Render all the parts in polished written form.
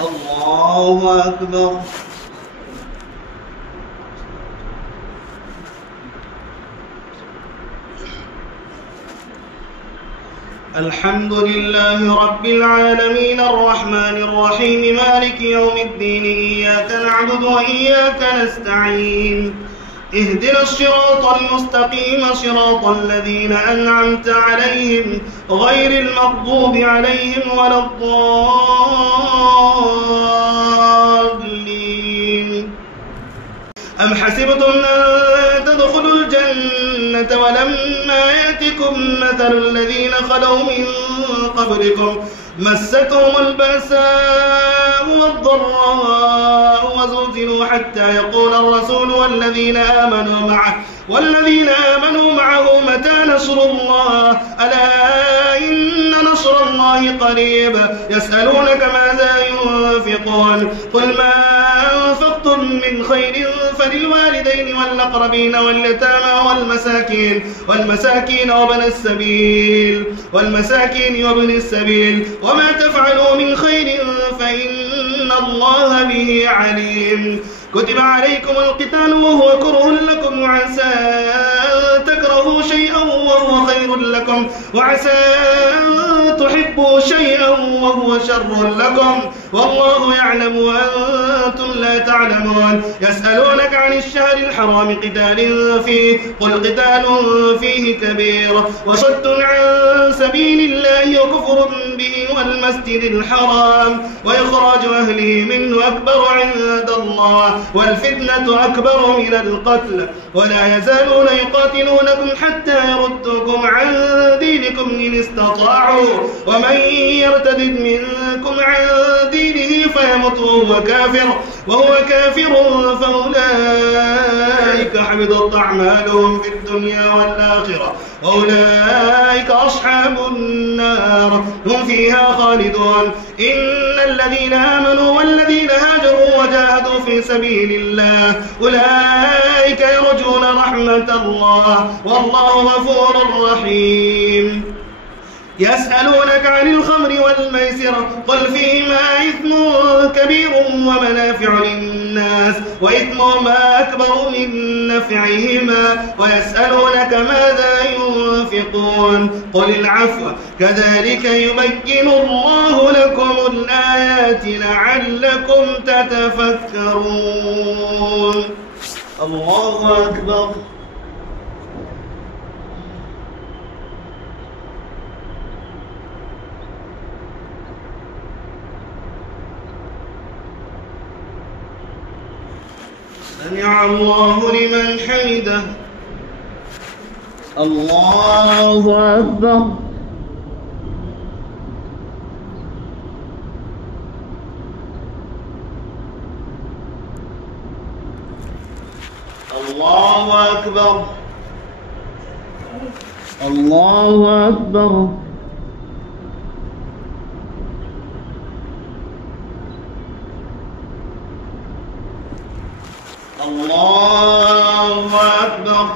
الله أكبر. الحمد لله رب العالمين الرحمن الرحيم مالك يوم الدين إياك نعبد وإياك نستعين اهدنا الصراط المستقيم صراط الذين أنعمت عليهم غير المغضوب عليهم ولا الضالين. أم حسبتم أن تدخلوا الجنة ولما يأتكم مثل الذين خلوا من قبلكم مستهم البأساء والضراء وزلزلوا حتى يقول الرسول والذين آمنوا معه متى نصر الله ألا إن نصر الله قريب يسألونك ماذا ينفقون قل ما أنفقتم من خير فللوالدين والأقربين واليتامى والمساكين وابن السبيل وما تفعلوا من خير فإن الله به عليم. كتب عليكم القتال وهو كره لكم وعسى أن تكرهوا شيئا وهو خير لكم وعسى أن تحبوا شيئا وهو شر لكم والله يعلم وأنتم لا تعلمون. يسألونك عن الشهر الحرام قتال فيه قل قتال فيه كبير وصد عن سبيل الله وكفر به والمسجد الحرام وإخراج أهله منه أكبر عند الله والفتنة أكبر من القتل ولا يزالون يقاتلونكم حتى يردوكم عن دينكم إن استطاعوا ومن يرتد منكم عن دينه فيمت وهو كافر فأولئك حبطت أعمالهم في الدنيا والآخرة وأولئك أصحاب النار هم فيها خالدون. إن الذين آمنوا والذين هاجروا وجاهدوا في سبيل الله أولئك يرجون رحمة الله والله غفور رحيم. يسألونك عن الخمر والميسر قل فيهما إثم كبير ومنافع للناس وإثمهما أكبر من نفعهما ويسألونك ماذا ينفقون قل العفو كذلك يبين الله لكم الآيات لعلكم تتفكرون. الله أكبر. سمع الله لمن حمده. الله أكبر. الله أكبر. الله أكبر. الله أكبر.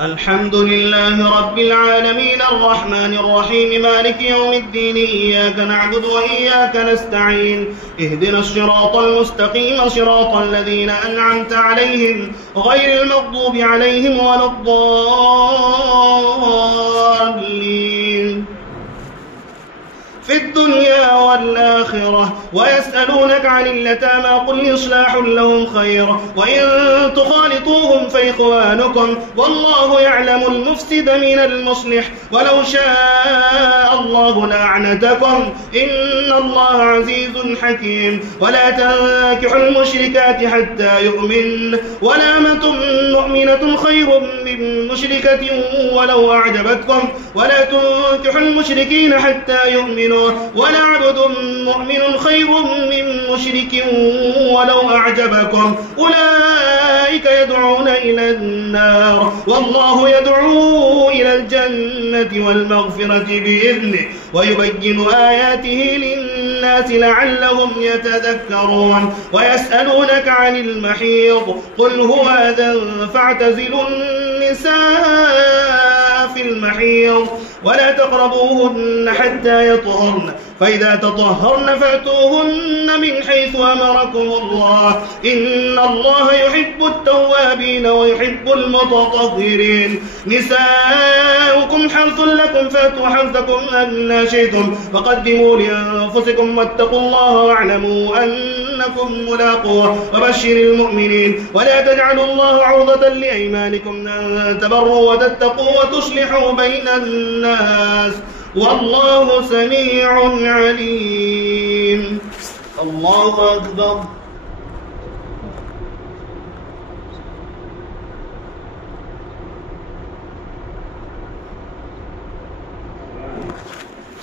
الحمد لله رب العالمين الرحمن الرحيم مالك يوم الدين إياك نعبد وإياك نستعين اهدنا الصراط المستقيم صراط الذين أنعمت عليهم غير المغضوب عليهم ولا الضالين في الدنيا والآخرة. ويسألونك عن اليتامى قل إصلاح لهم خير وإن تخالطوهم فإخوانكم والله يعلم المفسد من المصلح ولو شاء الله لأعنتكم إن الله عزيز حكيم. ولا تنكحوا المشركات حتى يؤمن ولأمة مؤمنة خير من مشركة ولو أعجبتكم ولا تنكحوا المشركين حتى يؤمنوا ولعبد مؤمن خير من مشرك ولو أعجبكم أولئك يدعون إلى النار والله يدعو إلى الجنة والمغفرة بإذنه ويبين آياته للناس لعلهم يتذكرون. ويسألونك عن المحيض قل هو أذى فاعتزلوا النساء في المحيض ولا تقربوهن حتى يطهرن فإذا تطهرن فأتوهن من حيث أمركم الله إن الله يحب التوابين ويحب المتطهرين نساؤكم حرث لكم فأتوا حرثكم أن شئتم فقدموا لأنفسكم واتقوا الله واعلموا أنكم ملاقوه وبشر المؤمنين ولا تجعلوا الله عرضة لأيمانكم أن تبروا وتتقوا وتصلحوا بين الناس والله سميع عليم. الله أكبر.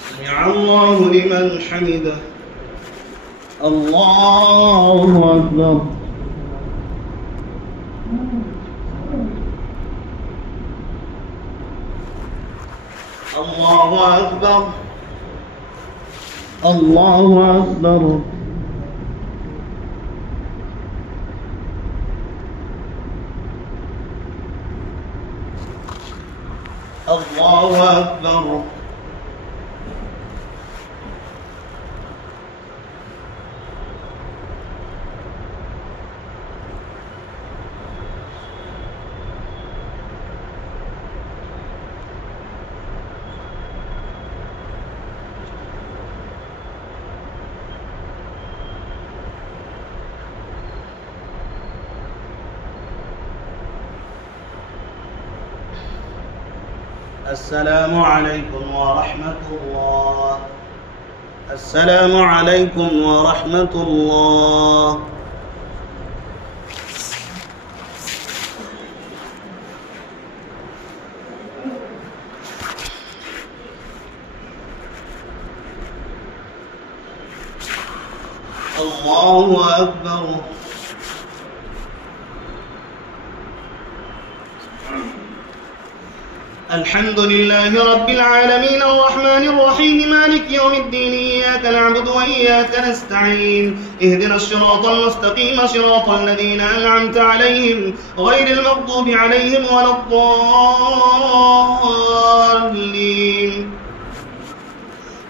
سمع الله لمن حمده. الله أكبر. الله أكبر. الله أكبر. الله أكبر. السلام عليكم ورحمة الله. السلام عليكم ورحمة الله. الله أكبر. الحمد لله رب العالمين الرحمن الرحيم مالك يوم الدين إياك نعبد وإياك نستعين اهدنا الصراط المستقيم صراط الذين أنعمت عليهم غير المغضوب عليهم ولا الضالين.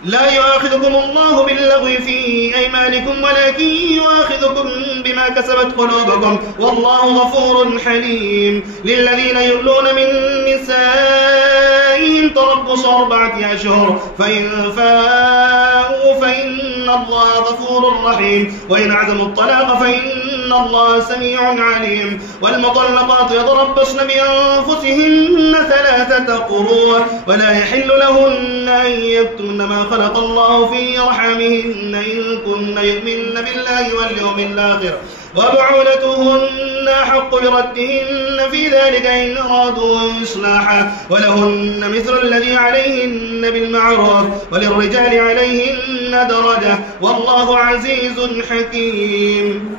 لا يؤاخذكم الله باللغو في أيمانكم ولكن يؤاخذكم بما كسبت قلوبكم والله غفور حليم. للذين يؤلون من نسائهم تربص 4 أشهر فإن فاءوا فإن الله غفور رحيم وإن عزموا الطلاق فإن الله سميع عليم. والمطلقات يتربصن بأنفسهن 3 قروء ولا يحل لهن أن يكتمن ما خلق الله في أرحامهن إن كن يؤمن بالله واليوم الآخر وبعولتهن أحق بردهن في ذلك إن أرادوا إصلاحا ولهن مثل الذي عليهن بالمعروف وللرجال عليهن درجة والله عزيز حكيم.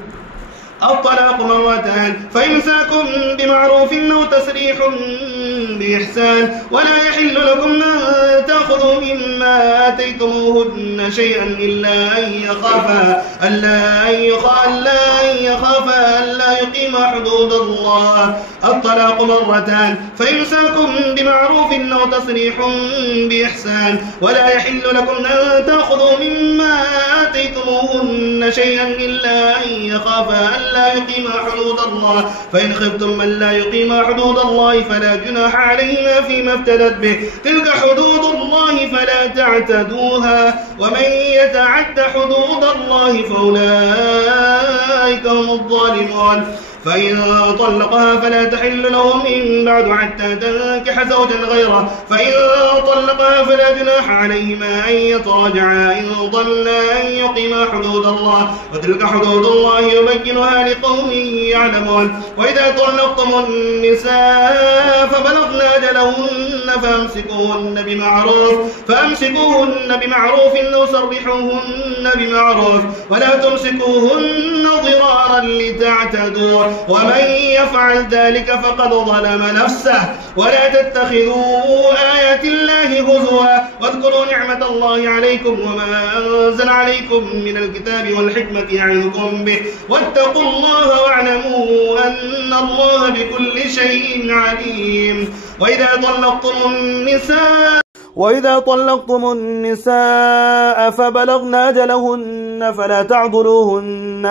الطلاق 2 فإمساك بمعروف أو تسريح بإحسان ولا يحل لكم أن تأخذوا مما آتيتموهن شيئا إلا أن يخافا ألا يقيما حدود الله. الطلاق 2 فإمساك بمعروف أو تسريح بإحسان ولا يحل لكم أن تأخذوا مما آتيتموهن شيئا إلا أن يخافا ألا يقيما حدود الله فإن خفتم من لا يقيما حدود الله فلا جناح عليهما فيما افتدت به تلك حدود الله فلا تعتدوها ومن يتعد حدود الله فأولئك هم الظالمون. فإن طلقها فلا تحل له من بعد حتى تنكح زوجا غيره فإن طلقها فلا جناح عليهما أن يتراجعا إن ظنا أن يقيما حدود الله وتلك حدود الله يبينها لقوم يعلمون. وإذا طلقتم النساء فبلغن أجلهن فأمسكوهن بمعروف أو سرحوهن بمعروف ولا تمسكوهن ضرارا لتعتدوا ومن يفعل ذلك فقد ظلم نفسه. ولا تتخذوا آيات الله هزوا واذكروا نعمة الله عليكم وما أنزل عليكم من الكتاب والحكمة يعظكم به واتقوا الله واعلموا أن الله بكل شيء عليم. وإذا طلقتم النساء وإذا طلقتم النساء فبلغن أجلهن فلا تعضلوهن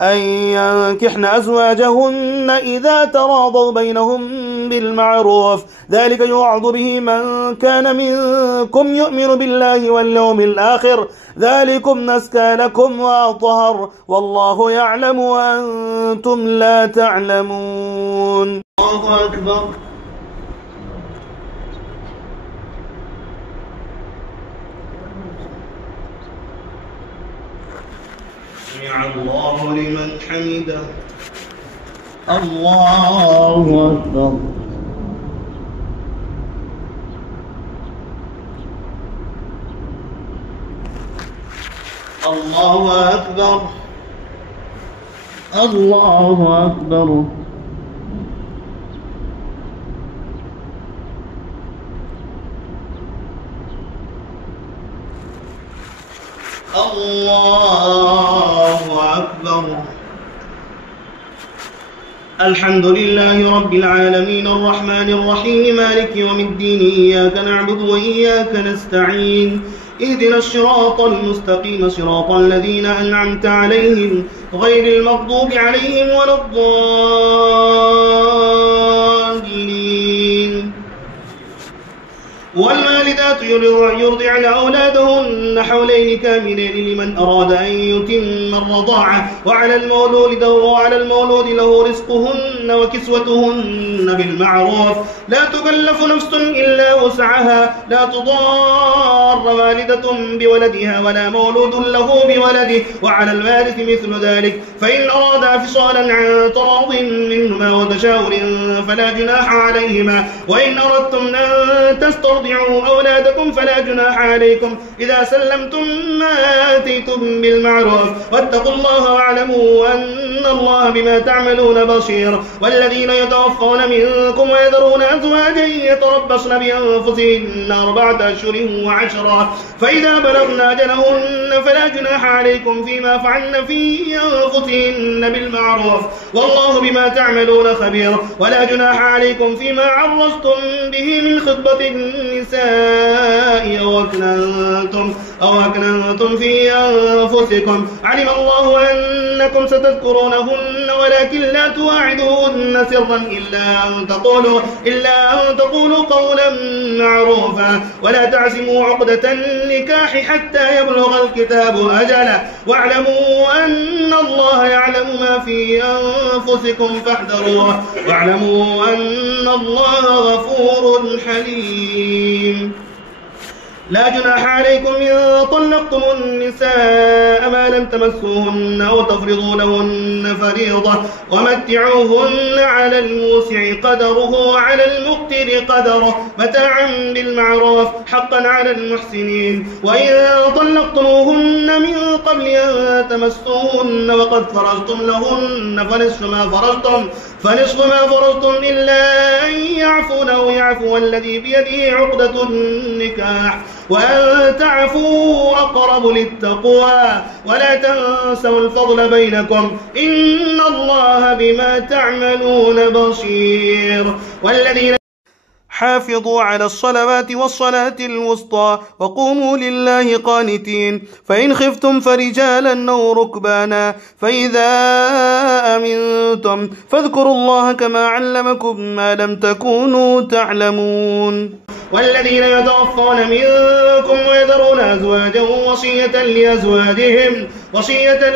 أن ينكحن أزواجهن إذا تراضوا بينهم بالمعروف، ذلك يوعظ به من كان منكم يؤمن بالله واليوم الآخر، ذلكم أزكى لكم وأطهر، والله يعلم وأنتم لا تعلمون. الله أكبر. سمع الله لمن حمده. الله أكبر. الله أكبر. الله أكبر. الله أكبر. الحمد لله رب العالمين الرحمن الرحيم مالك يوم الدين، إياك نعبد وإياك نستعين، اهدنا الصراط المستقيم صراط الذين أنعمت عليهم غير المغضوب عليهم ولا الضالين. والوالدات يرضعن أولادهن حولين كاملين لمن أراد أن يتم الرضاعة، وعلى المولود له رزقهن وكسوتهن بالمعروف، لا تكلف نفس إلا وسعها، لا تضار والدة بولدها ولا مولود له بولده، وعلى الوارث مثل ذلك، فإن أرادا فصالا عن تراض منهما وتشاور فلا جناح عليهما، وإن أردتم أن تسترضعوا أولادكم فلا جناح عليكم إذا سلمتم ما آتيتم بالمعروف، واتقوا الله واعلموا أن الله بما تعملون بصير. والذين يتوفون منكم ويذرون أزواجا يتربصن بأنفسهن 4 أشهر وعشرا، فإذا بلغن أجلهن فلا جناح عليكم فيما فعلن في أنفسهن بالمعروف، والله بما تعملون خبير. ولا جناح عليكم فيما عرضتم به من خطبة النساء أو أكننتم في أنفسكم، علم الله أنكم ستذكرونهن ولكن لا تواعدوهن سرا إلا أن تقولوا قولا معروفا، ولا تعزموا عقدة النكاح حتى يبلغ الكتاب أجله، واعلموا أن الله يعلم ما في أنفسكم فاحذروه، واعلموا أن الله غفور حليم. لا جناح عليكم إن طلقتم النساء ما لم تمسوهن أو تفرضوا لهن فريضة، ومتعوهن على الموسع قدره وعلى المقتر قدره متاعا بالمعروف حقا على المحسنين. وإن طلقتموهن من قبل أن تمسوهن وقد فرضتم لهن فنصف ما فرضتم إلا أن يعفون أو يعفو الذي بيده عقدة النكاح، وأن تعفوا أقرب للتقوى، ولا تنسوا الفضل بينكم إن الله بما تعملون بصير. والذين حافظوا على الصلوات والصلاة الوسطى وقوموا لله قانتين، فإن خفتم فرجالا أو ركبانا، فإذا أمنتم فاذكروا الله كما علمكم ما لم تكونوا تعلمون. والذين يتوفون منكم ويذرون أزواجا وصية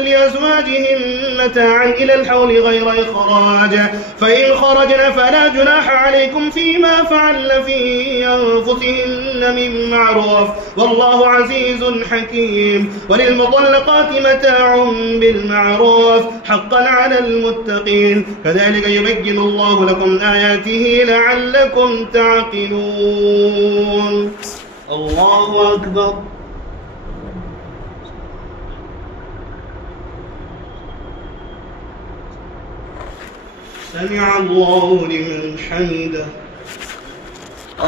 لأزواجهم متاعا إلى الحول غير إخراج، فإن خرجن فلا جناح عليكم فيما فعلن في أنفسهن من معروف، والله عزيز حكيم. وللمطلقات متاع بالمعروف حقا على المتقين، كذلك يبين الله لكم آياته لعلكم تعقلون. الله أكبر. سمع الله لمن حمده.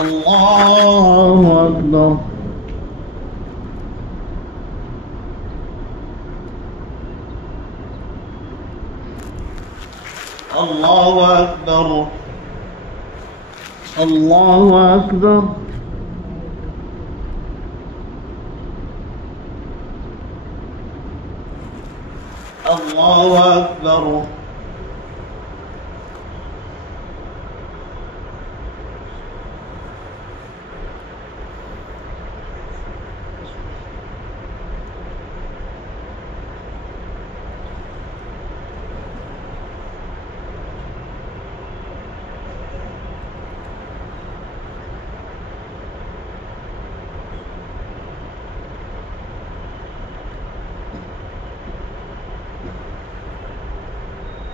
الله أكبر. الله أكبر. الله أكبر. الله أكبر.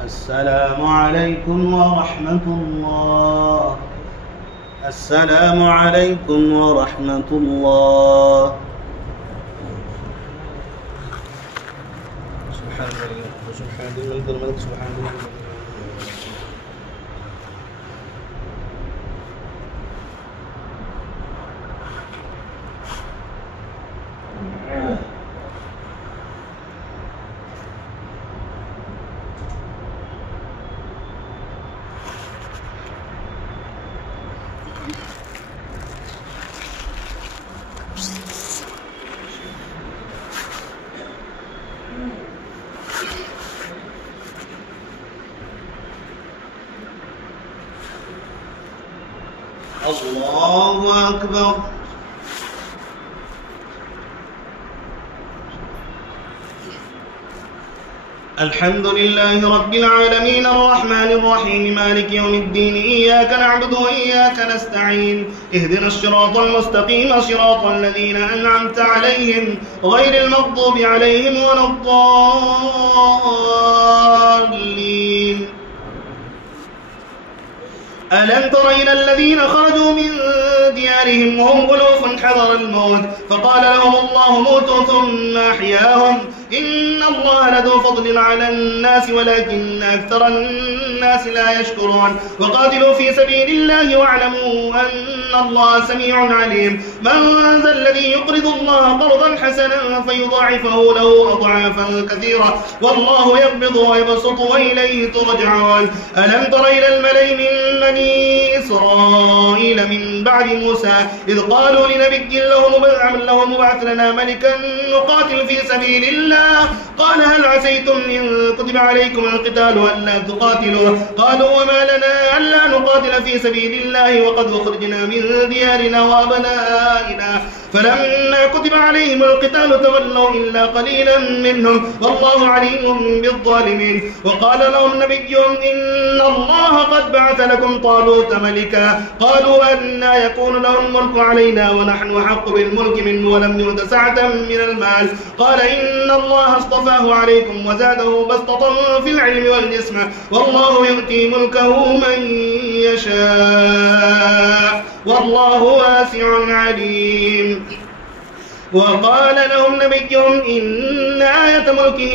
السلام عليكم ورحمة الله. السلام عليكم ورحمة الله. سبحان الله سبحان الله سبحان الله. الله أكبر. الحمد لله رب العالمين الرحمن الرحيم مالك يوم الدين إياك نعبد وإياك نستعين اهدنا الصراط المستقيم صراط الذين أنعمت عليهم غير المغضوب عليهم ولا الضالين. ألم تر إلى الذين خرجوا من ديارهم وهم ألوف حذر الموت فقال لهم الله موتوا ثم أحياهم إن الله لذو فضل على الناس ولكن أكثر الناس لا يشكرون. وقاتلوا في سبيل الله واعلموا أن الله سميع عليم. من ذا الذي يقرض الله قرضا حسنا فيضاعفه له أضعافا كثيرة والله يقبض ويبسط وإليه ترجعون. ألم تر إلى الملأ من بني إسرائيل من بعد موسى إذ قالوا لنبي له مبعث لنا ملكا نقاتل في سبيل الله قال هل عسيتم إن كتب عليكم القتال ألا تقاتلوا قالوا وما لنا ألا نقاتل في سبيل الله وقد أخرجنا من ديارنا وأبنائنا فلما كتب عليهم القتال تولوا إلا قليلا منهم والله عليم بالظالمين. وقال لهم نبيهم إن الله قد بعث لكم طالوت ملكا قالوا أنى يكون له الملك علينا ونحن أحق بالملك منه ولم يؤت سعة من المال قال إن الله اصطفاه عليكم وزاده بسطة في العلم والجسم والله يؤتي ملكه من يشاء والله واسع عليم. وقال لهم نبيهم إن آية ملكه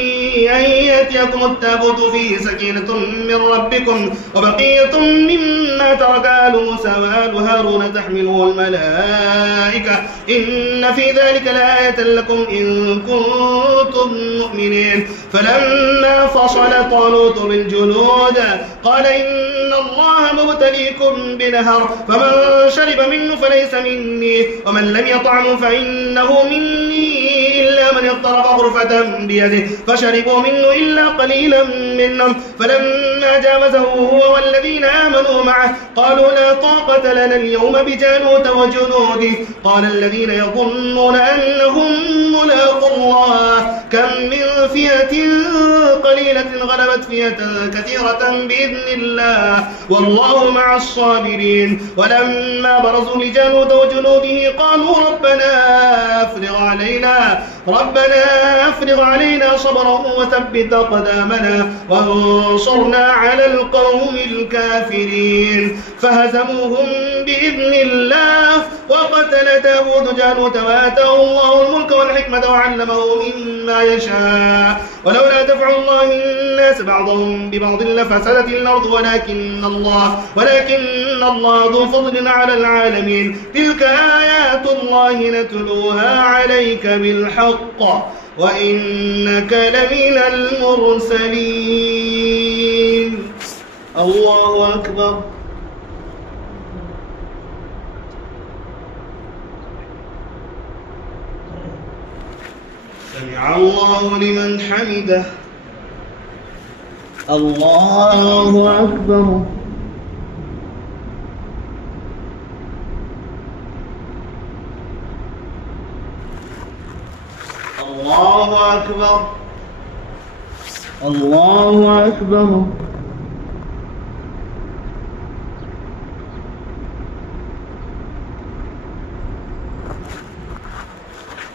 أن يأتيكم التابوت فيه سكينة من ربكم وبقية مما ترك آل موسى وآل هارون تحمله الملائكة إن في ذلك لآية لكم إن كنتم مؤمنين. فلما فصل طالوت بالجنود قال إن الله مبتليكم بنهر فمن شرب منه فليس مني ومن لم يطعمه فإنه مني إلا من اغترف غرفة بيده فشربوا منه إلا قليلا منهم فلما جاوزه هو والذين آمنوا معه قالوا لا طاقة لنا اليوم بجالوت وجنوده قال الذين يظنون أنهم ملاقو الله كم من فئة قليلة غلبت فئة كثيرة بإذن الله والله مع الصابرين. ولما برزوا لجالوت وجنوده قالوا ربنا أفرغ علينا صبرا وثبت أقدامنا وانصرنا على القوم الكافرين فهزموهم بإذن الله. وقتل داود جالوت وآتاه الله الملك والحكمة وعلمه مما يشاء ولولا دفع الله الناس بعضهم ببعض لفسدت الأرض ولكن الله ذو فضل على العالمين. تلك آيات الله نتلوها عليك بالحق وإنك لمن المرسلين. الله أكبر. سمع الله لمن حمده. الله أكبر. الله أكبر. الله أكبر.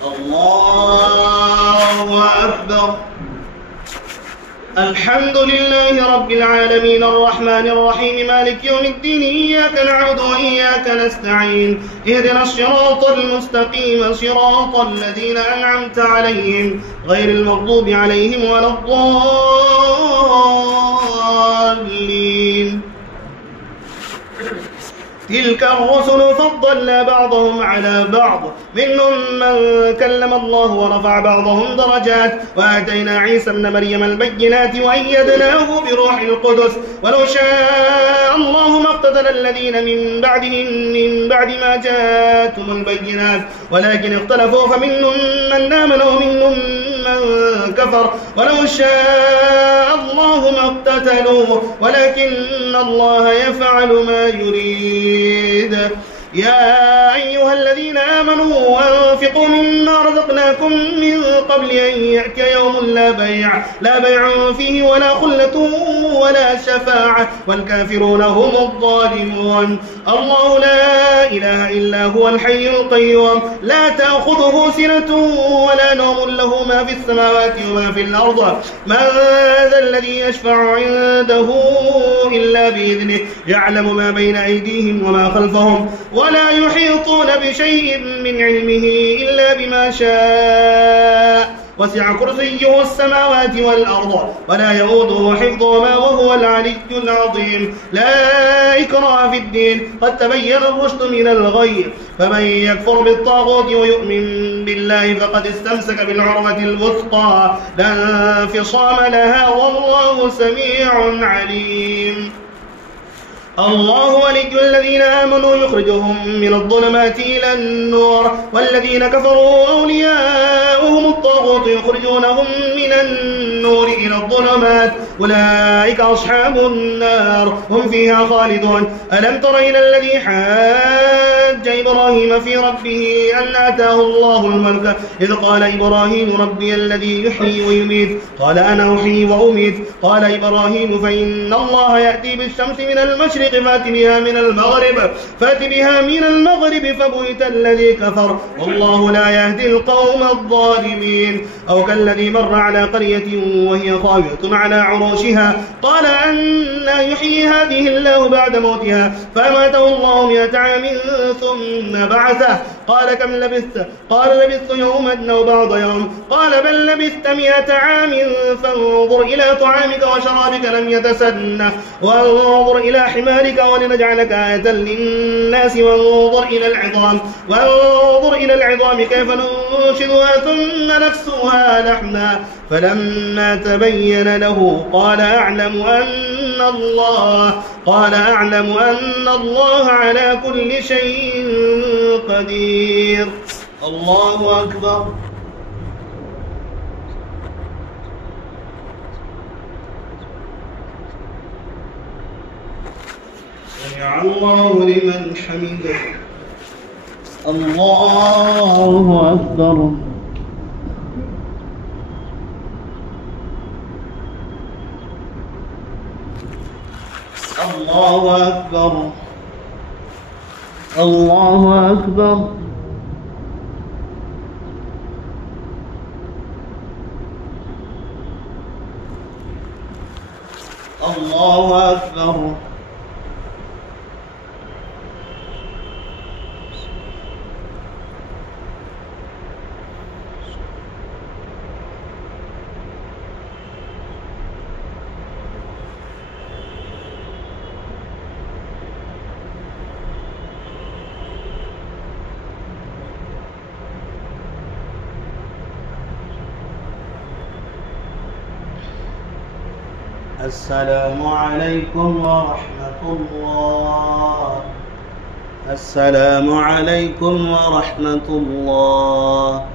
الله أكبر. الحمد لله رب العالمين الرحمن الرحيم مالك يوم الدين إياك نعبد وإياك نستعين اهدنا الصراط المستقيم صراط الذين أنعمت عليهم غير المغضوب عليهم ولا الضالين. تلك الرسل فضلنا بعضهم على بعض منهم من كلم الله ورفع بعضهم درجات وآتينا عيسى ابن مريم البينات وأيدناه بروح القدس ولو شاء الله ما اقتتل الذين من بعدهم من بعد ما جاءتهم البينات ولكن اختلفوا فمنهم من آمن ومنهم من كفر ولو شاء الله ما اقتتلوا ولكن الله يفعل ما يريد. يا أيها الذين آمنوا أنفقوا مما رزقناكم من قبل أن يأتي يوم لا بيع فيه ولا خلة ولا شفاعة والكافرون هم الظالمون. الله لا إله إلا هو الحي القيوم لا تأخذه سنة ولا نوم له ما في السماوات وما في الأرض من ذا الذي يشفع عنده إلا بإذنه يعلم ما بين أيديهم وما خلفهم ولا يحيطون بشيء من علمه إلا بما شاء وسع كرسيه السماوات والأرض ولا يؤوده حفظهما وهو العلي العظيم. لا إكراه في الدين قد تبين الرشد من الغي فمن يكفر بالطاغوت ويؤمن بالله فقد استمسك بالعروة الوثقى لا انفصام لها والله سميع عليم. الله ولي الذين آمنوا يخرجهم من الظلمات إلى النور والذين كفروا أولياؤهم الطاغوت يخرجونهم من النور إلى الظلمات أولئك أصحاب النار هم فيها خالدون. ألم تر إلى الذي حاج إبراهيم في ربه أن آتاه الله الملك إذ قال إبراهيم ربي الذي يحيي ويميت قال أنا أحيي وأميت قال إبراهيم فإن الله يأتي بالشمس من المشرق فأت بها من المغرب فبهت الذي كفر والله لا يهدي القوم الظالمين. أو كالذي مر على قرية وهي خاوية على عروشها قال أنى يحيي هذه الله بعد موتها فأماته الله 100 عام ثم بعثه قال كم لبثت قال لبثت يوما أو بعض يوم قال بل لبثت 100 عام فانظر إلى طعامك وشرابك لم يتسنه وانظر إلى حمارك ولنجعلك آية للناس وانظر إلى العظام كيف ننشدها ثم نكسوها لحما فلما تبين له قال أعلم أن الله على كل شيء قدير. الله أكبر. سمع الله لمن حمده. الله أكبر. الله أكبر. الله أكبر. الله أكبر. السلام عليكم ورحمة الله. السلام عليكم ورحمة الله.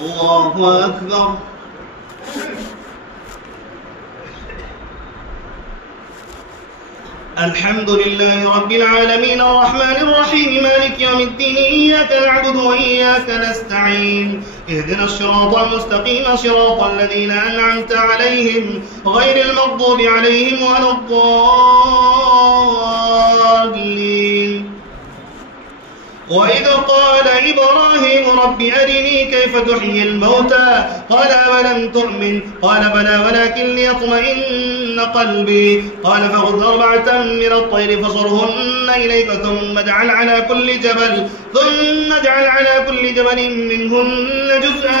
الله أكبر. الحمد لله رب العالمين الرحمن الرحيم مالك يوم الدين إياك نعبد وإياك نستعين اهدنا الصراط المستقيم صراط الذين أنعمت عليهم غير المغضوب عليهم ولا الضالين. وإذ قال إبراهيم رب أرني كيف تحيي الموتى قال أولم تؤمن قال بلى ولكن ليطمئن قلبي قال فخذ 4 من الطير فصرهن إليك ثم اجعل على كل جبل منهن جزءا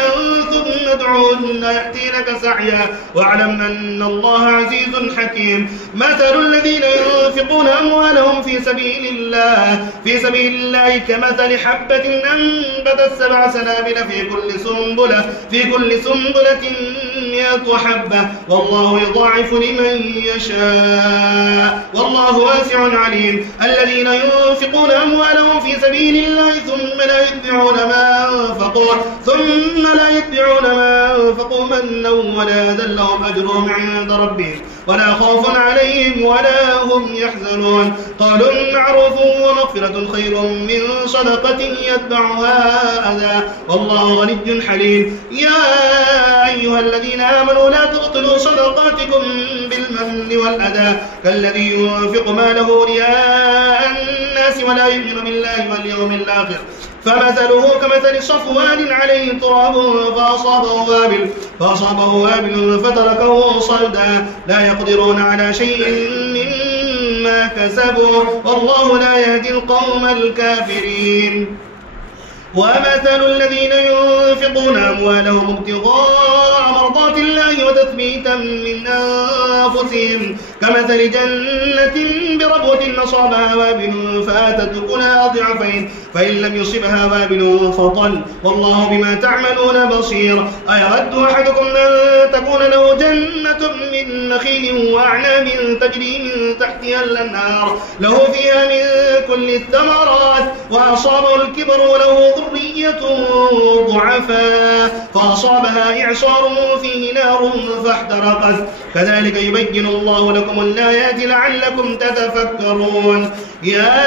ثم ادعوهن يأتينك سعيا واعلم أن الله عزيز حكيم. مثل الذين ينفقون أموالهم في سبيل الله كمثل حبة أنبتت 7 سنابل في كل سنبلة 100 حبة والله يضاعف لمن يشاء والله واسع عليم. الذين ينفقون أموالهم في سبيل الله ثم لا يتبعون ما أنفقوا منا ولا أذى لهم أجرهم عند ربهم ولا خوف عليهم ولا هم يحزنون. قالوا معروف ومغفرة خير من صدقة يتبعها أذى والله غني حليم. يا أيها الذين آمنوا لا تبطلوا صدقاتكم بالمن والأذى كالذي ينفق ماله رياء الناس ولا يؤمن بالله واليوم الآخر فمثله كمثل صفوان عليه تراب فأصابه وابل فتركه صلدا لا يقدرون على شيء مما كسبوا والله لا يهدي القوم الكافرين. ومثل الذين ينفقون أموالهم ابتغاء مرضات الله وتثبيتا من أنفسهم كمثل جنة بربوة أصابها وابل فآتت أكلها ضعفين فإن لم يصبها وابل فطل والله بما تعملون بصير. أيود أحدكم أن تكون له جنة من نخيل وأعناب تجري من تحتها الأنهار له فيها من كل الثمرات وأصابه الكبر وله ذرية ضعفاء فأصابها إعصار فيه نار فاحترقت كذلك يبين الله لكم الآيات لعلكم تتفكرون. يا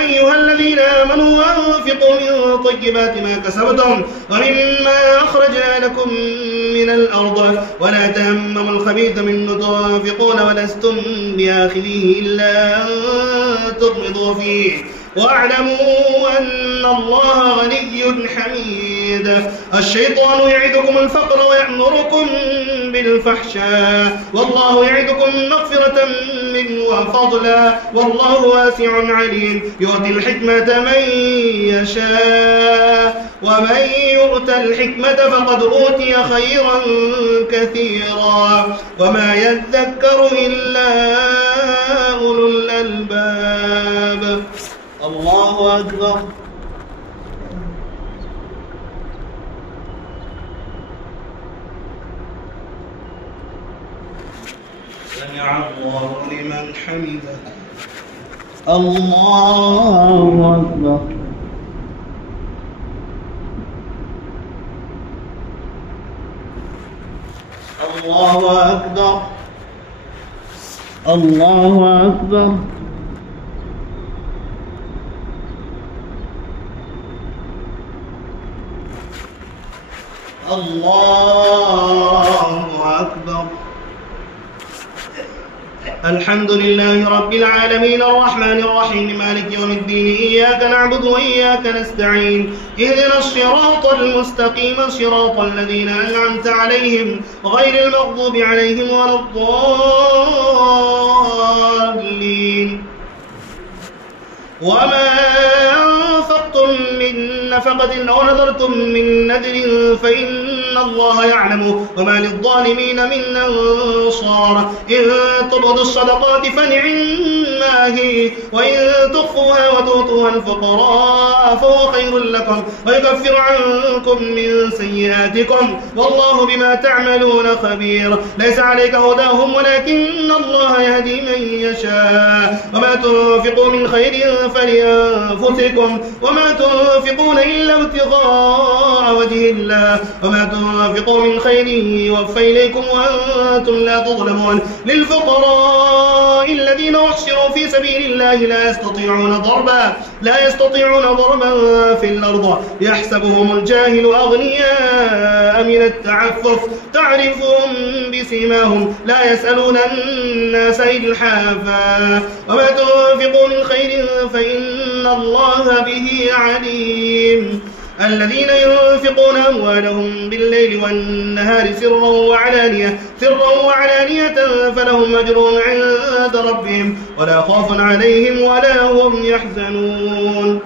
أيها الذين آمنوا أنفقوا من طيبات ما كسبتم ومما أخرجنا لكم من الأرض ولا تيمموا الخبيث منه تنفقون ولستم بآخذيه إلا أن تغمضوا فيه واعلموا أن الله غني حميد. الشيطان يعدكم الفقر ويأمركم بالفحشاء والله يعدكم مغفرة منه وفضلا والله واسع عليم. يؤتي الحكمة من يشاء ومن يؤت الحكمة فقد أوتي خيرا كثيرا وما يذكر إلا أولو الألباب. الله أكبر. سمع الله لمن حمده. الله أكبر. الله أكبر. الله أكبر. الله أكبر. الحمد لله رب العالمين الرحمن الرحيم مالك يوم الدين إياك نعبد وإياك نستعين اهدنا الصراط المستقيم صراط الذين أنعمت عليهم غير المغضوب عليهم ولا الضالين. وما أنفقتم من نفقة أو نذرتم من نذر فإن الله يعلمه وما للظالمين من أنصار. إن تبدوا الصدقات فنعم ما هي، وإن تخفوها وتؤتوها الفقراء فهو خير لكم ويكفر عنكم من سيئاتكم والله بما تعملون خبير. ليس عليك هداهم ولكن الله يهدي من يشاء. وما تنفقوا من خير فلأنفسكم وما تنفقون إلا ابتغاء وجه الله وما تنفقوا من خير يوفى إليكم وأنتم لا تظلمون. للفقراء الذين أحصروا في سبيل الله لا يستطيعون ضربا في الأرض يحسبهم الجاهل أغنياء من التعفف تعرفهم بسيماهم لا يسألون الناس إلحافا. وما تنفقوا من خير فإن الله به عليم. الذين ينفقون أموالهم بالليل والنهار سرا وعلانية فلهم أجرهم عند ربهم ولا خوف عليهم ولا هم يحزنون.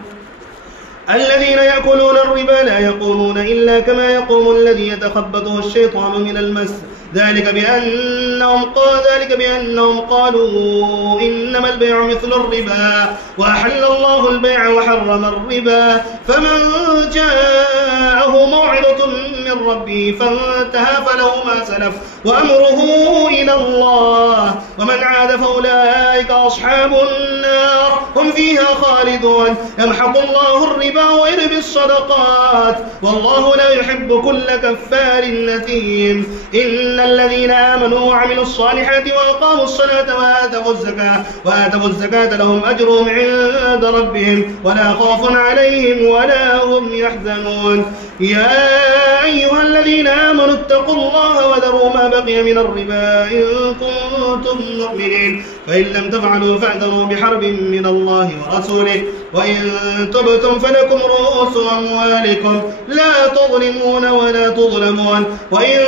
الذين يأكلون الربا لا يقومون إلا كما يقوم الذي يتخبطه الشيطان من المس ذلك بأنهم قالوا إنما البيع مثل الربا وأحل الله البيع وحرم الربا. فمن جاءه موعظة من ربه فانتهى فله ما سلف وأمره إلى الله ومن عاد فأولئك أصحاب النار هم فيها خالدون. يمحق الله الربا ويربي الصدقات والله لا يحب كل كفار أثيم. إن الذين آمنوا وعملوا الصالحات وأقاموا الصلاة وآتوا الزكاة لهم أجرهم عند ربهم ولا خوف عليهم ولا هم يحزنون. يا أيها الذين آمنوا اتقوا الله وذروا ما بقي من الربا إن كنتم مؤمنين فإن لم تفعلوا فاعذروا بحرب من الله ورسوله وإن تبتم فلكم رؤوس أموالكم لا تظلمون ولا تظلمون. وإن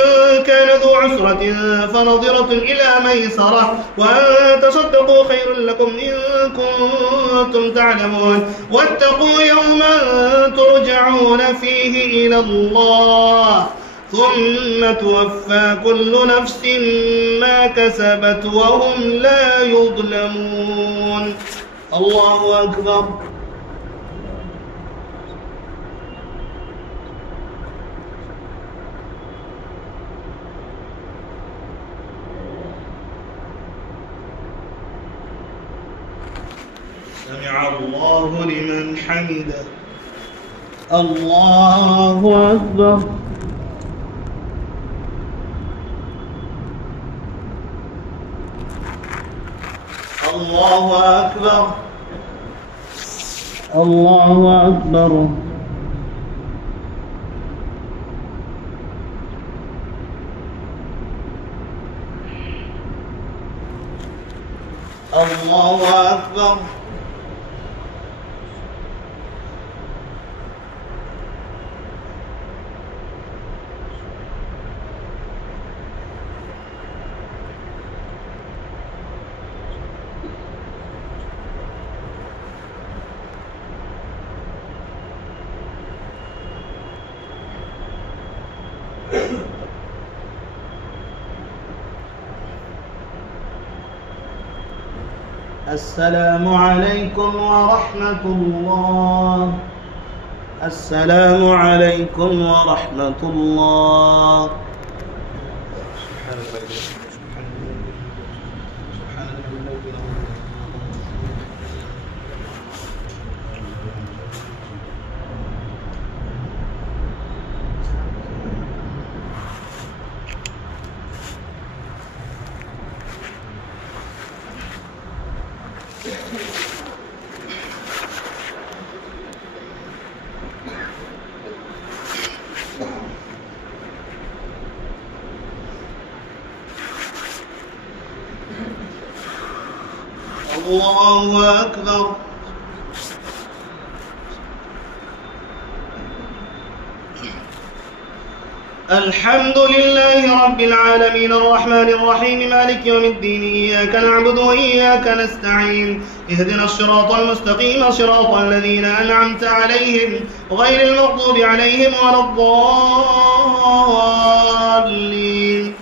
كان ذو عسرة فنظرة إلى ميسرة وأن تصدقوا خير لكم إن كنتم تعلمون. واتقوا يوما ترجعون فيه إلى الله ثم توفى كل نفس ما كسبت وهم لا يظلمون. الله أكبر. سمع الله لمن حمده. الله أكبر. الله أكبر. الله أكبر. الله أكبر. السلام عليكم ورحمة الله. السلام عليكم ورحمة الله. الله أكبر. الحمد لله رب العالمين الرحمن الرحيم مالك يوم الدين إياك نعبد وإياك نستعين اهدنا الصراط المستقيم صراط الذين أنعمت عليهم غير المغضوب عليهم ولا الضالين.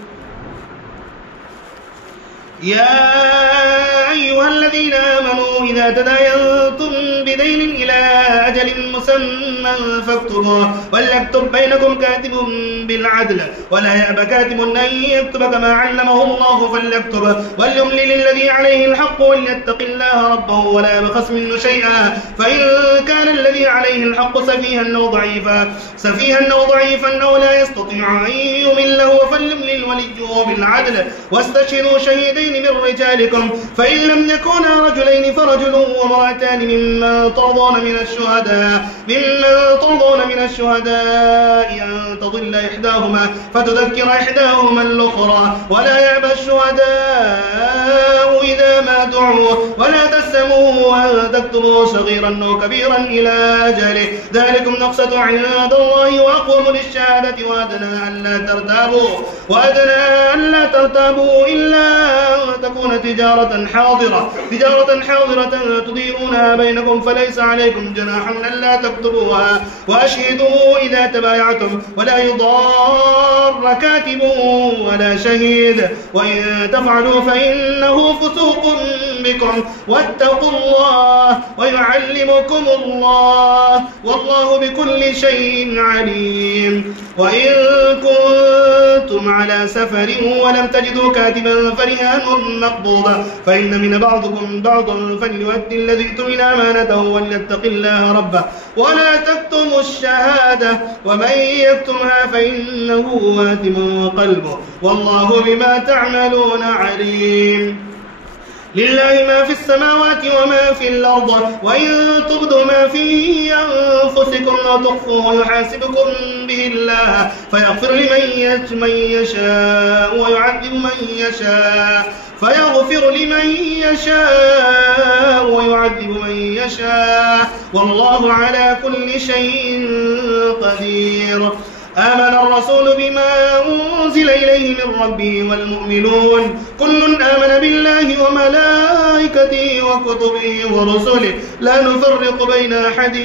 يا أيها الذين آمنوا إذا تداينتم بدين إلى أجل مسمى فاكتبوه وليكتب بينكم كاتب بالعدل ولا يأبى كاتب أن يكتب كما علمه الله فليكتب وليملل الذي عليه الحق وليتق الله ربه ولا يبخس منه شيئا فإن كان الذي عليه الحق سفيها أو ضعيفا أو لا يستطيع أن يمله فليملل وليه بالعدل واستشهدوا شهيدين من رجالكم فإن لم يكونا رجلين فرجل وامرأتان ممن ترضون من الشهداء أن تضل إحداهما فتذكر إحداهما الأخرى ولا يأبى الشهداء إذا ما دعوا ولا تسموا أن تكتبوا صغيرا أو كبيرا إلى أجله ذلكم نقصة عند الله وأقوم للشهادة وأدنى أن لا ترتابوا إلا أن تكون تجارة حاضرة تديرونها بينكم فليس عليكم جناح ألا تكتبوها وأشهدوا إذا تبايعتم ولا يضار كاتب ولا شهيد وإن تفعلوا فإنه فسوق بكم واتقوا الله ويعلمكم الله والله بكل شيء عليم وإن كنتم على سفر ولم تجدوا كاتبا فرهان مقبوضا فإن من بعضكم بعضا فليؤدي الذي اؤتمن أمانته وليتق الله ربه ولا تكتموا الشهادة ومن يكتمها فإنه آثم قلبه والله بما تعملون عليم لله ما في السماوات وما في الأرض وإن تبدوا ما في أنفسكم وتخفوه يحاسبكم به الله فيغفر لمن يشاء ويعذب من يشاء والله على كل شيء قدير آمن الرسول بما أنزل إليه من ربه والمؤمنون كل آمن بالله وملائكته وكتبه ورسله لا نفرق بين أحد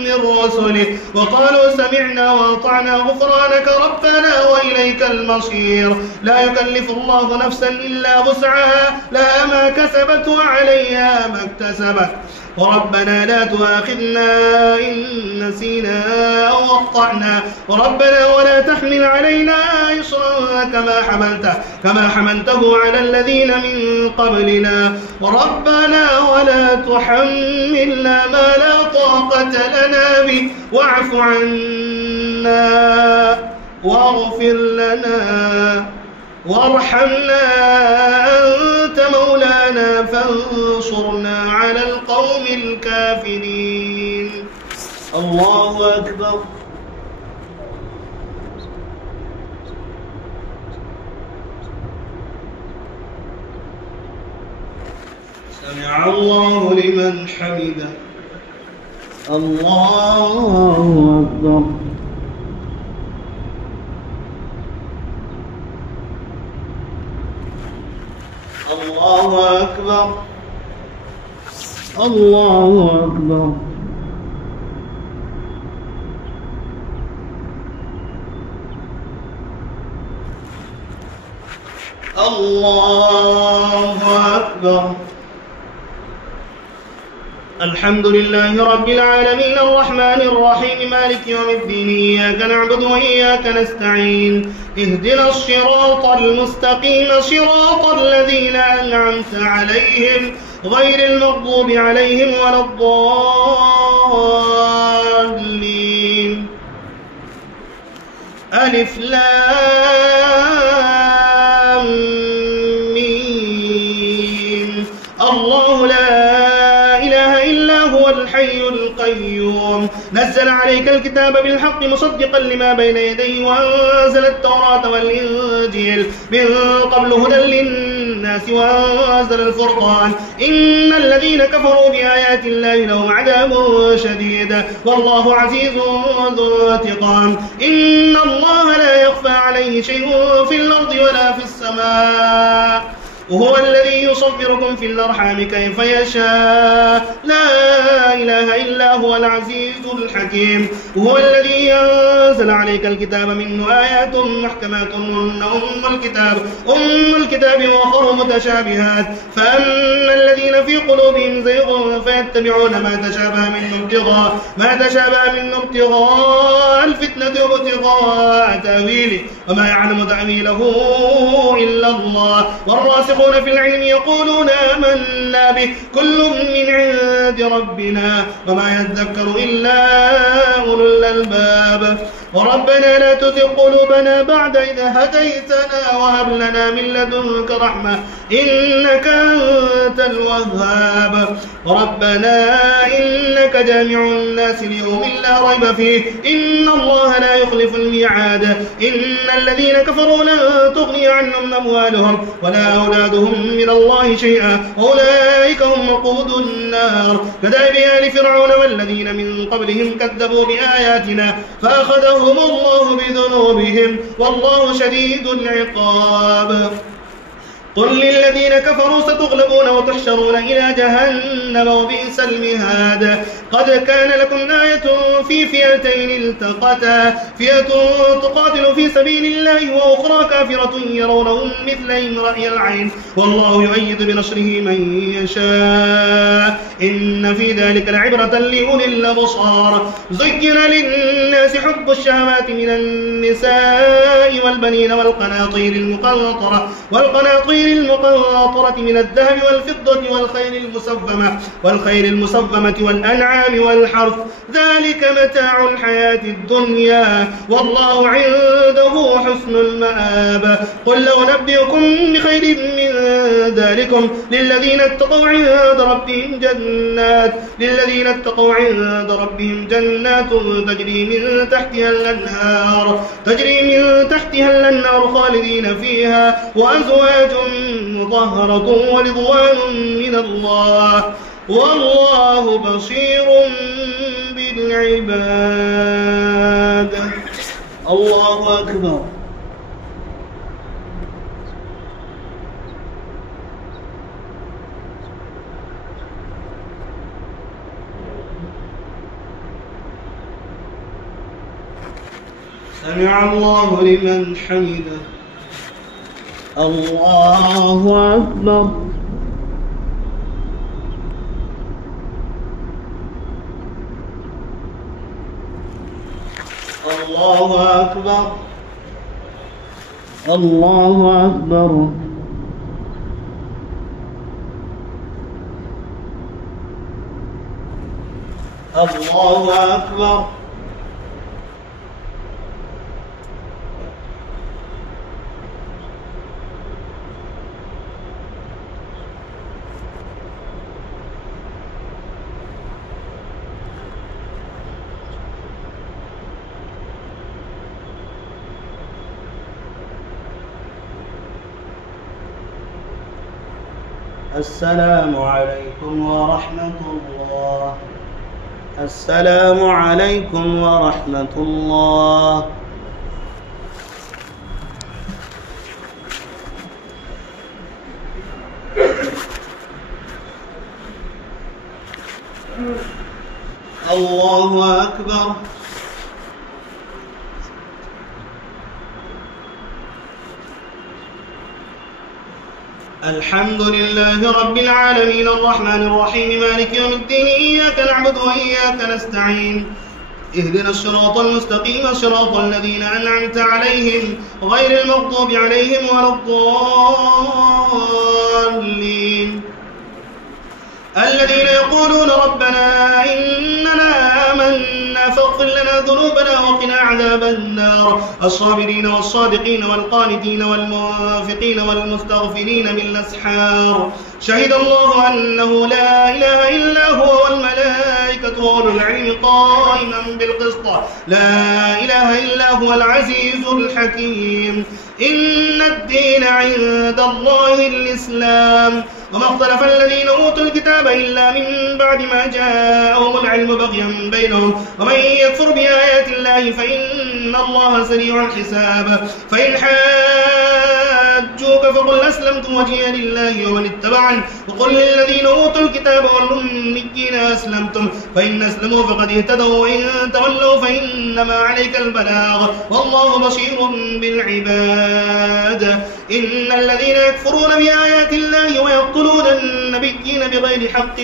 من رسله وقالوا سمعنا وأطعنا غفرانك ربنا وإليك المصير لا يكلف الله نفسا إلا وسعها لها ما كسبت وعليها ما اكتسبت وربنا لا تؤاخذنا إن نسينا أو أخطأنا ربنا ولا تحمل علينا إصرا كما حملته على الذين من قبلنا ربنا ولا تحملنا ما لا طاقة لنا به واعف عنا واغفر لنا وارحمنا أنت مولانا فانصرنا على القوم الكافرين الله أكبر سمع الله لمن حمده الله أكبر الله أكبر الله أكبر الله أكبر الحمد لله رب العالمين الرحمن الرحيم مالك يوم الدين إياك نعبد وإياك نستعين اهدنا الصراط المستقيم صراط الذين أنعمت عليهم غير المغضوب عليهم ولا الضالين ألف لام ميم الله لا الحي القيوم نزل عليك الكتاب بالحق مصدقا لما بين يديه وأنزل التوراة والإنجيل من قبل هدى للناس وأنزل الفرقان إن الذين كفروا بآيات الله لهم عذاب شديد والله عزيز ذو انتقام إن الله لا يخفى عليه شيء في الأرض ولا في السماء وهو الذي يصوركم في الأرحام كيف يشاء لا إله إلا هو العزيز الحكيم وهو الذي أنزل عليك الكتاب منه آيات محكمات هن أم الكتاب وأخر متشابهات فأما الذين في قلوبهم زيغ فيتبعون ما تشابه منه ابتغاء الفتنة وابتغاء تأويله وما يعلم تأويله إلا الله والراسخون في العلم يقولون آمنا به كل من عند ربنا وما يذكر إلا أولو الألباب وربنا لا تزغ قلوبنا بعد إذ هديتنا وهب لنا من لدنك رحمة إنك أنت الوهاب ربنا إنك جامع الناس ليوم لا ريب فيه إن الله لا يخلف الميعاد إن الذين كفروا لن تغني عنهم أموالهم ولا أولادهم من الله شيئا أولئك هم وقود النار كدأب آل فرعون والذين من قبلهم كذبوا بآياتنا فأخذهم الله بذنوبهم والله شديد العقاب قل للذين كفروا ستغلبون وتحشرون إلى جهنم وبئس المهاد قد كان لكم آية في فئتين التقتا فئة تقاتل في سبيل الله وأخرى كافرة يرونهم مثلهم رأي العين والله يؤيد بنصره من يشاء إن في ذلك لعبرة لأولي الأبصار زين للناس حب الشهوات من النساء والبنين والقناطير المقنطرة من الذهب والفضة والخيل المسومة والأنعام والحرث ذلك متاع الحياة الدنيا والله عنده حسن المآب قل لو نبئكم بخير من ذلكم للذين اتقوا عند ربهم جنات تجري من تحتها الأنهار خالدين فيها وأزواج مطهرة ورضوان من الله والله بصير بالعباد الله أكبر سمع الله لمن حمده الله أكبر الله أكبر الله أكبر الله أكبر السلام عليكم ورحمة الله السلام عليكم ورحمة الله الله أكبر الحمد لله رب العالمين الرحمن الرحيم مالك يوم الدين إياك نعبد وإياك نستعين اهدنا الصراط المستقيم صراط الذين أنعمت عليهم غير المغضوب عليهم ولا الضالين الذين يقولون ربنا إننا آمنا فاغفر لنا ذنوبنا وقنا عذاب النار الصابرين والصادقين والقانتين والمنفقين والمستغفرين بالأسحار شهد الله أنه لا إله إلا هو والملائكة وأولو العلم قائما بالقسط لا إله إلا هو العزيز الحكيم إن الدين عند الله الإسلام وما اختلف الذين أوتوا الكتاب إلا من بعد ما جاءهم العلم بغيا بينهم ومن يكفر بآيات الله فإن الله سريع الحساب فإن حاجوك حاجوك فقل أسلمت وجهي لله ومن اتبعني وقل للذين أوتوا الكتاب والأميين أسلمتم فإن أسلموا فقد اهتدوا وإن تولوا فإنما عليك البلاغ والله بصير بالعباد. إن الذين يكفرون بآيات الله ويقتلون النبيين بغير حق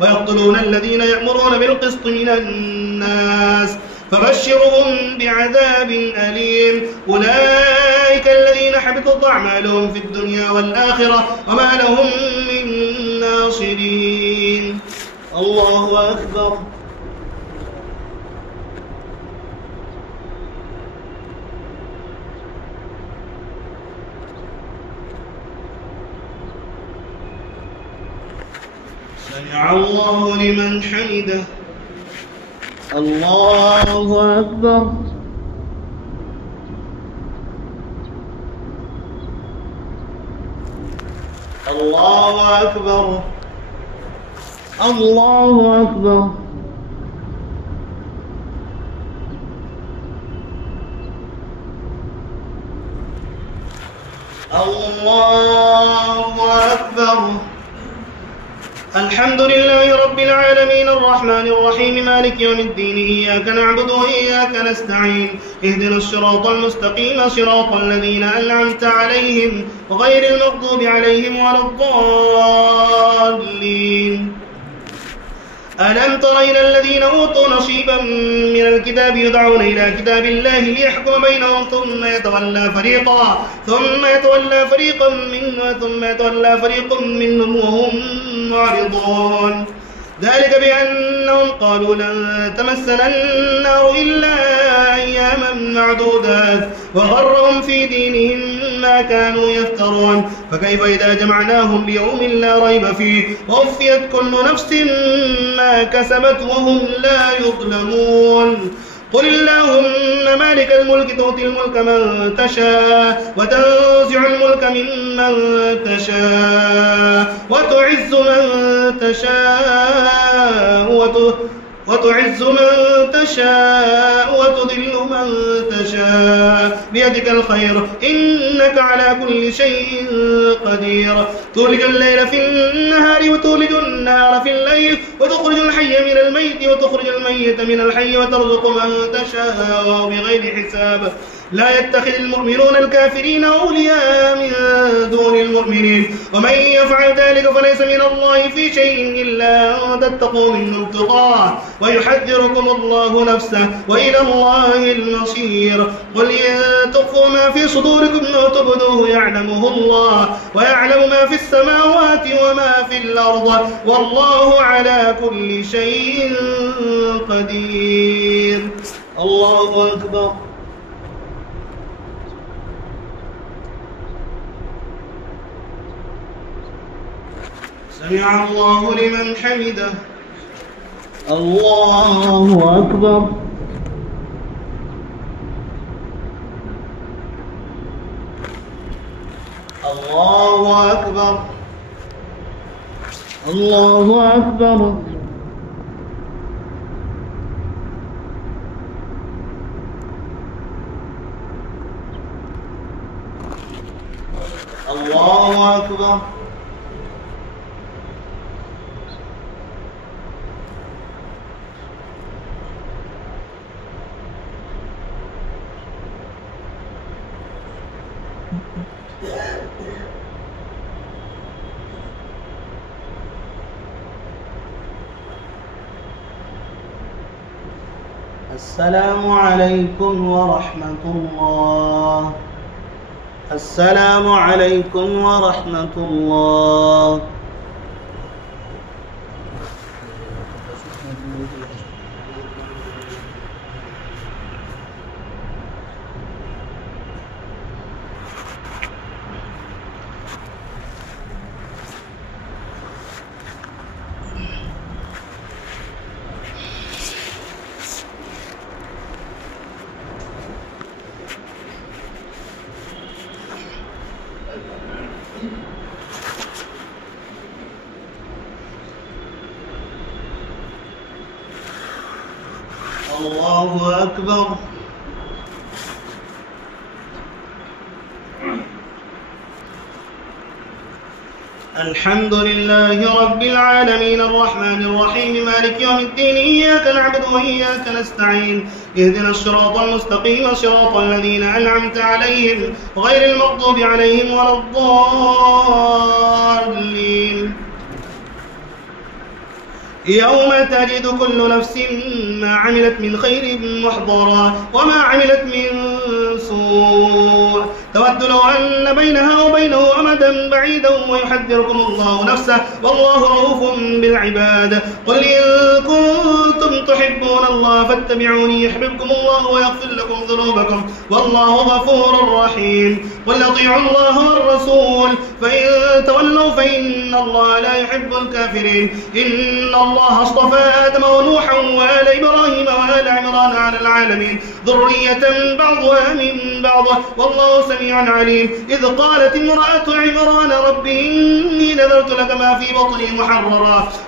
ويقتلون الذين يأمرون بالقسط من الناس فبشرهم بعذاب أليم. أولئك الذين حبطت أعمالهم في الدنيا والآخرة وما لهم من ناصرين. الله أكبر. سمع الله لمن حمده. الله أكبر. الله أكبر. الله أكبر. الله أكبر. الحمد لله رب العالمين الرحمن الرحيم مالك يوم الدين إياك نعبد وإياك نستعين اهدنا الصراط المستقيم صراط الذين أنعمت عليهم غير المغضوب عليهم ولا الضالين. ألم تر إلى الذين أوتوا نصيبا من الكتاب يدعون إلى كتاب الله ليحكم بينهم ثم يتولى فريق منهم وهم معرضون. ذلك بأنهم قالوا لن تمسنا النار إلا أياما معدودات وغرهم في دينهم ما كانوا يفترون. فكيف إذا جمعناهم ليوم لا ريب فيه ووفيت كل نفس ما كسبت وهم لا يظلمون. قل اللهم مالك الملك تؤتي الملك من تشاء وتنزع الملك ممن تشاء وتعز من تشاء وتذل من تشاء بيدك الخير إنك على كل شيء قدير. تولج الليل في النهار وتولج النهار في الليل وتخرج الحي من الميت وتخرج الميت من الحي وترزق من تشاء بغير حساب. لا يتخذ المؤمنون الكافرين أولياء من دون المؤمنين ومن يفعل ذلك فليس من الله في شيء إلا أن تتقوا منهم تقاه ويحذركم الله نفسه وإلى الله المصير. قل إن تخفوا ما في صدوركم أو تبدوه يعلمه الله ويعلم ما في السماوات وما في الأرض والله على كل شيء قدير. الله أكبر. سمع الله لمن حمده. الله أكبر. الله أكبر. الله أكبر. الله أكبر. السلام عليكم ورحمة الله. السلام عليكم ورحمة الله. الله أكبر. الحمد لله رب العالمين الرحمن الرحيم مالك يوم الدين إياك نعبد وإياك نستعين اهدنا الصراط المستقيم صراط الذين أنعمت عليهم غير المغضوب عليهم ولا الضالين يوم تجد كل نفس ما عملت من خير محضرا وما عملت من سوء تود لو أن بينها وبينه أمدا بعيدا ويحذركم الله نفسه والله رؤوف بالعباد قل إن كنتم تحبون الله فاتبعوني يحببكم الله ويغفر لكم ذنوبكم والله غفور رحيم قل أطيعوا الله والرسول فإن تولوا فإن الله لا يحب الكافرين إن الله اصطفى آدم ونوحا وآل إبراهيم وآل عمران على العالمين ذرية بعضها من بعض والله سميع عليم إذ قالت امرأة عمران رب إني نذرت لك ما في بطني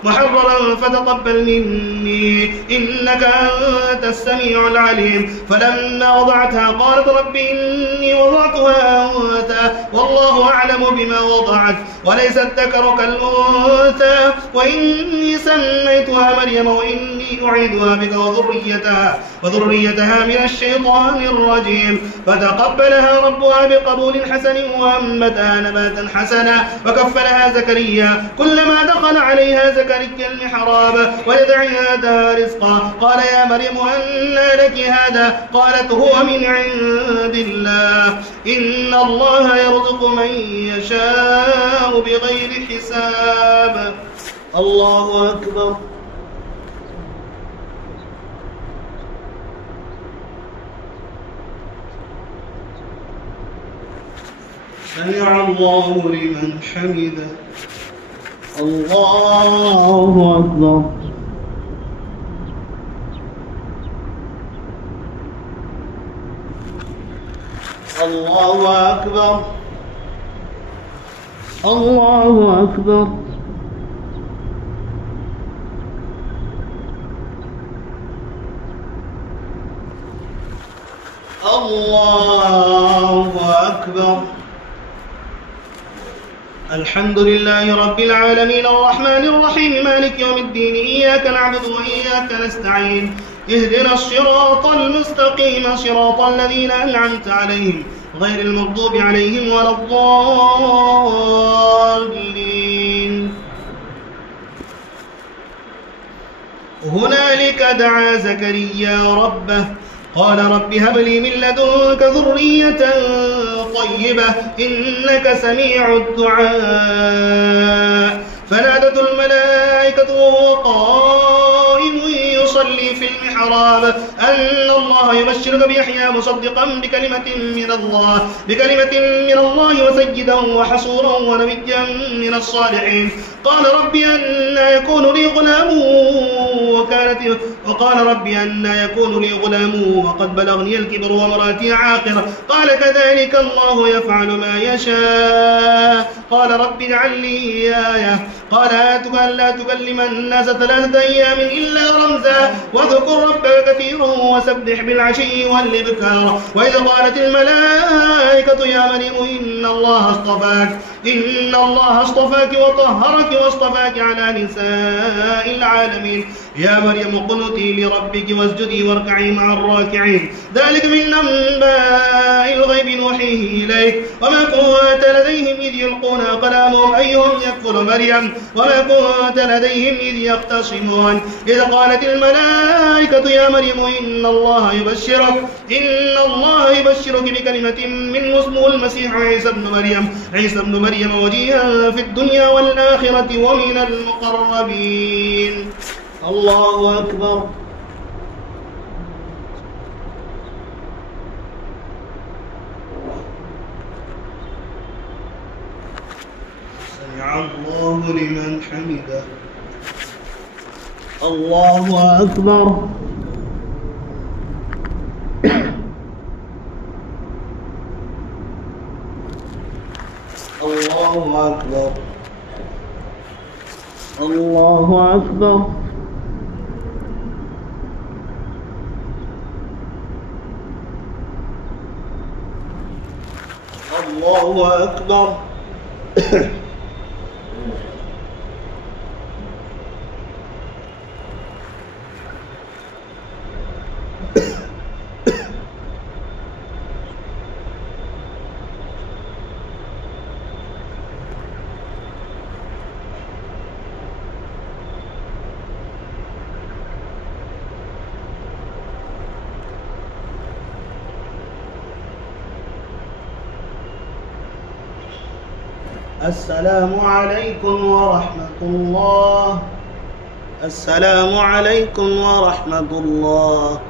محررا فتقبل مني إنك أنت السميع العليم فلما وضعتها قالت رب إني وضعتها أنثى والله أعلم بما وضعت وليس الذكر كالأنثى وإني سميتها مريم وإني أعيدها بك وذريتها من الشيطان الرجيم فتقبلها ربها بقبول حسن وأنبتها نباتا حسنا وكفلها زكريا كلما دخل عليها زكريا المحراب ويدعيها رزقا قال يا مريم أنى لك هذا قالت هو من عند الله إن الله يرزق من يشاء بغير حساب الله أكبر سمع الله لمن حمده الله أكبر الله أكبر الله أكبر الله أكبر الحمد لله رب العالمين الرحمن الرحيم مالك يوم الدين إياك نعبد وإياك نستعين اهدنا الصراط المستقيم صراط الذين أنعمت عليهم غير المغضوب عليهم ولا الضالين هنالك دعا زكريا ربه قال رب هب لي من لدنك ذرية طيبة إنك سميع الدعاء فنادته الملائكة وهو قائم يصلي في المحراب أن الله يبشرك بيحيى مصدقا بكلمة من الله وسيدا وحصورا ونبيا من الصالحين قال رب أنى يكون لي غلام وقد بلغني الكبر وامرأتي عاقر قال كذلك الله يفعل ما يشاء قال رب اجعل لي آية قال آيتك ألا تكلم الناس 3 أيام إلا رمزا واذكر ربك كثيرا وسبح بالعشي والإبكار وإذ قالت الملائكة يا مريم إن الله اصطفاك وطهرك واصطفاك على نساء العالمين يا مريم اقنتي لربك واسجدي واركعي مع الراكعين ذلك من أنباء الغيب نوحيه إليك وما كنت لديهم إذ يلقون أقلامهم أيهم يكفل مريم وما كنت لديهم إذ يختصمون إذ قالت الملائكة يا مريم إن الله يبشرك بكلمة منه اسمه المسيح عيسى ابن مريم وجيها في الدنيا والآخرة ومن المقربين الله أكبر سمع الله لمن حمده الله أكبر الله أكبر الله أكبر الله أكبر السلام عليكم ورحمة الله. السلام عليكم ورحمة الله.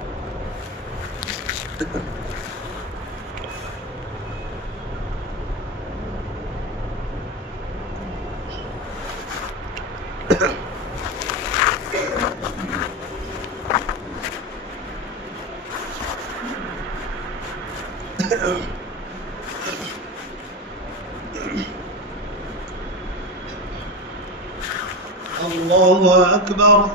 الله أكبر.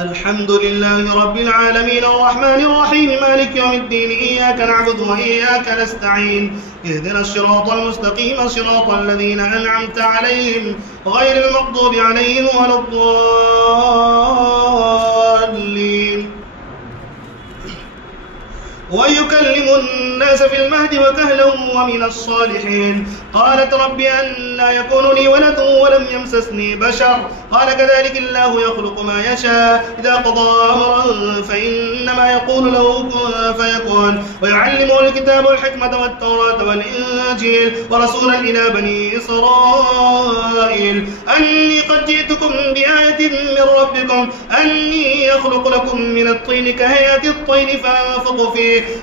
الحمد لله رب العالمين الرحمن الرحيم مالك يوم الدين إياك نعبد وإياك نستعين اهدنا الصراط المستقيم صراط الذين أنعمت عليهم غير المغضوب عليهم ولا الضالين. ويكلم الناس في المهد وكهلا ومن الصالحين. قالت رب أنى يكون لي ولد ولم يمسسني بشر قال كذلك الله يخلق ما يشاء إذا قضى أمرا فإنما يقول له كن فيكون. ويعلمه الكتاب والحكمة والتوراة والإنجيل ورسولا إلى بني إسرائيل أني قد جئتكم بآية من ربكم أني يخلق لكم من الطين كهيئة الطير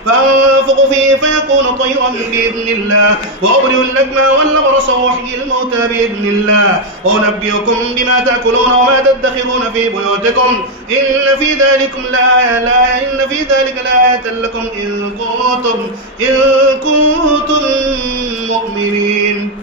فأنفخ فيه فيكون طيرا بإذن الله وأبرئ الأكمى والأبرص وأحيي الموتى بإذن الله وأنبئكم بما تأكلون وما تدخرون في بيوتكم إن في ذلك لآية لكم إن كنتم مؤمنين.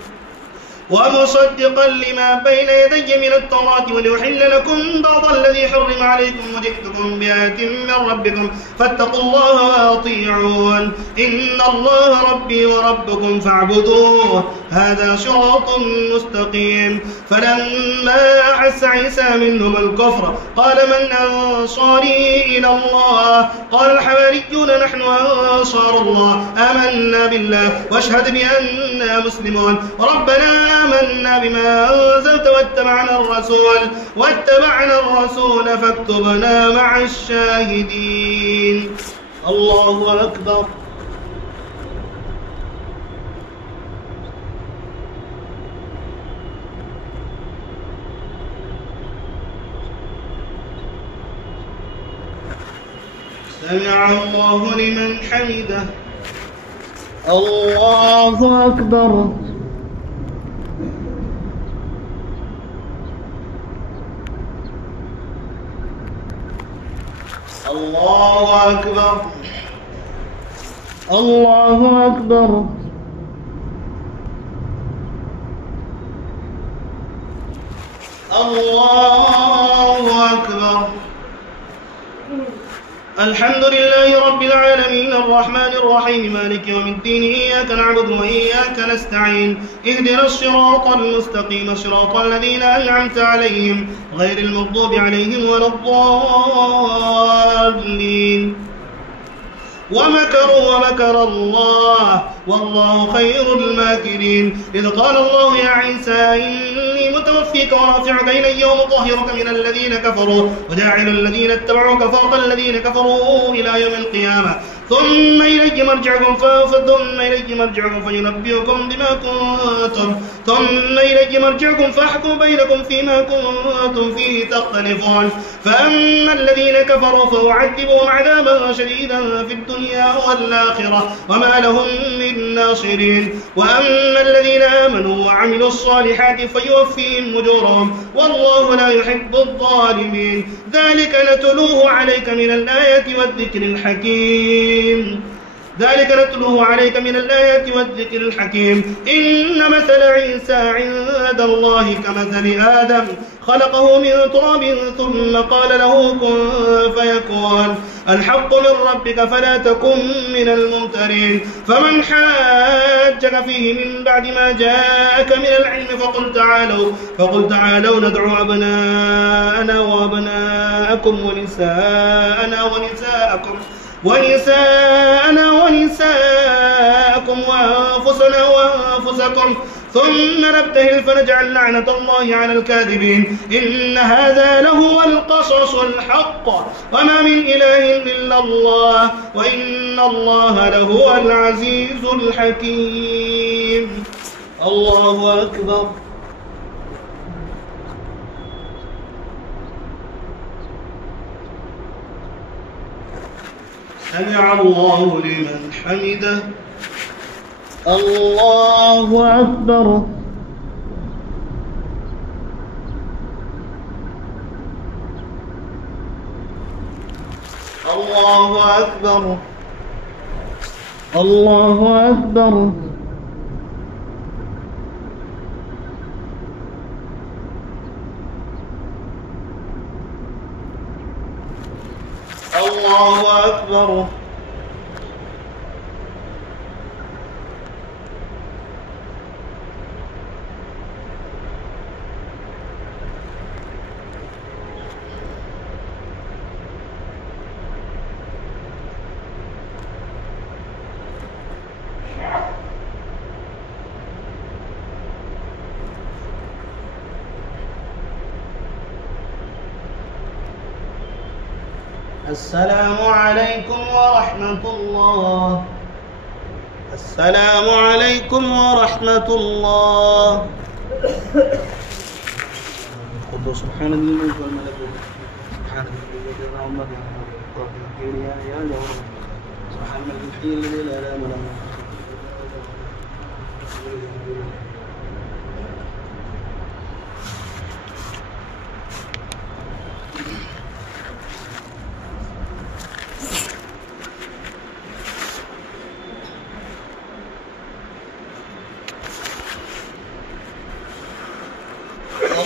ومصدقا لما بين يدي من التوراة ولأحل لكم بعض الذي حرم عليكم وجئتكم بآية من ربكم فاتقوا الله وأطيعون إن الله ربي وربكم فاعبدوه هذا صراط مستقيم. فلما أحس عيسى منهم الكفر قال من أنصاري إلى الله قال الحواريون نحن أنصار الله آمنا بالله واشهد بأننا مسلمون ربنا آمنا بما أنزلت واتبعنا الرسول فاكتبنا مع الشاهدين. الله أكبر. سمع الله لمن حمده. الله أكبر. الله أكبر. الله أكبر. الله أكبر. الحمد لله رب العالمين الرحمن الرحيم مالك يوم الدين إياك نعبد وإياك نستعين اهدنا الصراط المستقيم صراط الذين أنعمت عليهم غير المغضوب عليهم ولا الضالين. ومكروا ومكر الله والله خير الماكرين. إذ قال الله يا عيسى إني متوفيك ورافعك إلي ومطهرك من الذين كفروا وجاعل الذين اتبعوك فوق الذين كفروا إلى يوم القيامة ثم إلي مرجعكم فينبئكم بما كنتم فأحكم بينكم فيما كنتم فيه تختلفون. فأما الذين كفروا فأعذبهم عذابا شديدا في الدنيا والآخرة وما لهم من ناصرين. وأما الذين آمنوا وعملوا الصالحات فيوفيهم أجورهم والله لا يحب الظالمين. ذلك نتلوه عليك من الآيات والذكر الحكيم. إن مثل عيسى عند الله كمثل آدم خلقه من تراب ثم قال له كن فيكون. الحق من ربك فلا تكن من الممترين. فمن حاجك فيه من بعد ما جاءك من العلم فقل تعالوا ندعو أبناءنا وأبناءكم ونساءكم وأنفسنا وأنفسكم ثم نبتهل فنجعل لعنة الله على الكاذبين. إن هذا لهو القصص الحق وما من إله إلا الله وإن الله لهو العزيز الحكيم. الله أكبر. سمع الله لمن حمده. الله أكبر. الله أكبر. الله أكبر. الله أكبر. السلام عليكم ورحمة الله. السلام عليكم ورحمة الله. قدوس سبحان الملك والملكوت سبحان الذي عمر يا سبحان الحي الذي لا اله الا هو.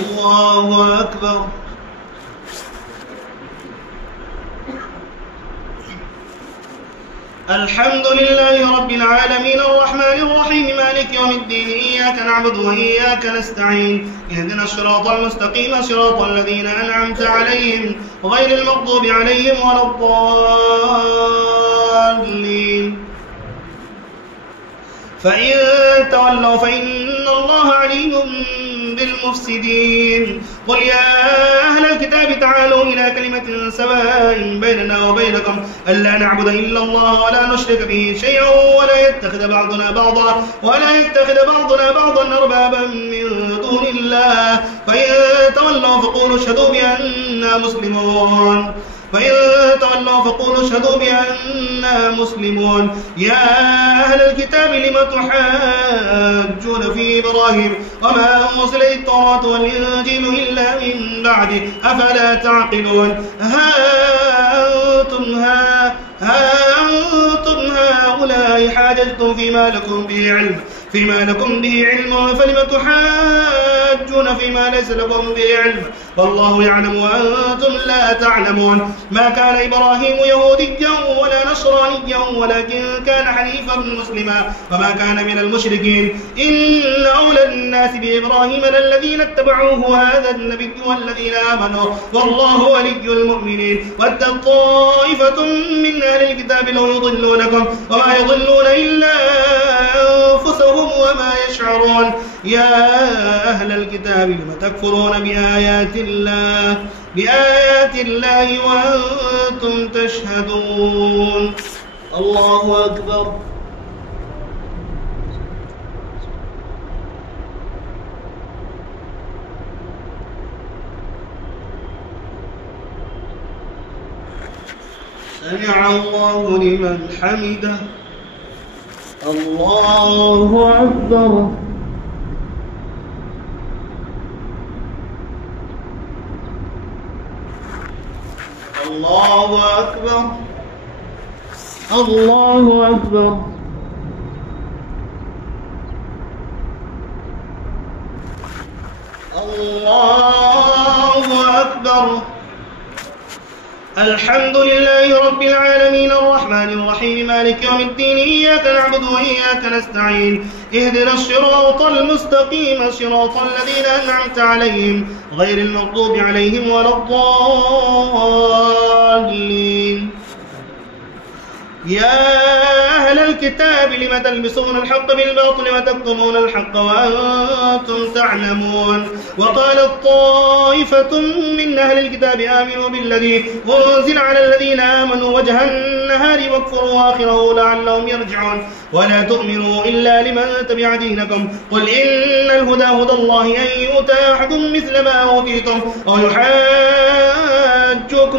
الله أكبر. الحمد لله رب العالمين الرحمن الرحيم مالك يوم الدين إياك نعبد وإياك نستعين اهدنا الصراط المستقيم صراط الذين أنعمت عليهم غير المغضوب عليهم ولا الضالين. فإن تولوا فإن الله عليم بالمفسدين. قل يا أهل الكتاب تعالوا إلى كلمة سواء بيننا وبينكم ألا نعبد إلا الله ولا نشرك به شيئا ولا يتخذ بعضنا بعضا أربابا من دون الله. فإن تولوا فقولوا اشهدوا بأننا مسلمون. يا أهل الكتاب لم تحاجون في إبراهيم وما أنزلت التوراة والإنجيل إلا من بعده أفلا تعقلون. ها أنتم هؤلاء حاججتم فيما لكم به علم فلم تحاجون فيما ليس لكم به علم والله يعلم وأنتم لا تعلمون. ما كان إبراهيم يهوديا ولا نصرانيا ولكن كان حنيفا مسلما وما كان من المشركين. إن أولى الناس بإبراهيم للذين اتبعوه هذا النبي والذين آمنوا والله ولي المؤمنين. ودت طائفة من أهل الكتاب لو يضلونكم وما يضلون إلا أنفسهم وما يشعرون. يا أهل الكتاب لم تكفرون بآيات الله وأنتم تشهدون. الله أكبر. سمع الله لمن حمده. الله أكبر. الله أكبر. الله أكبر. الله أكبر. الحمد لله رب العالمين الرحمن الرحيم مالك يوم الدين إياك نعبد وإياك نستعين اهدنا الصراط المستقيم صراط الذين أنعمت عليهم غير المغضوب عليهم ولا الضالين. يا أهل الكتاب لم تلبسون الحق بالباطل وتكتمون الحق وأنتم تعلمون وقالت طائفة من أهل الكتاب آمنوا بالذي أنزل على الذين آمنوا وجه النهار واكفروا آخره لعلهم يرجعون ولا تؤمنوا إلا لمن تبع دينكم قل إن الهدى هدى الله أن يؤتى أحد مثل ما أوتيتم أو يحاجوكم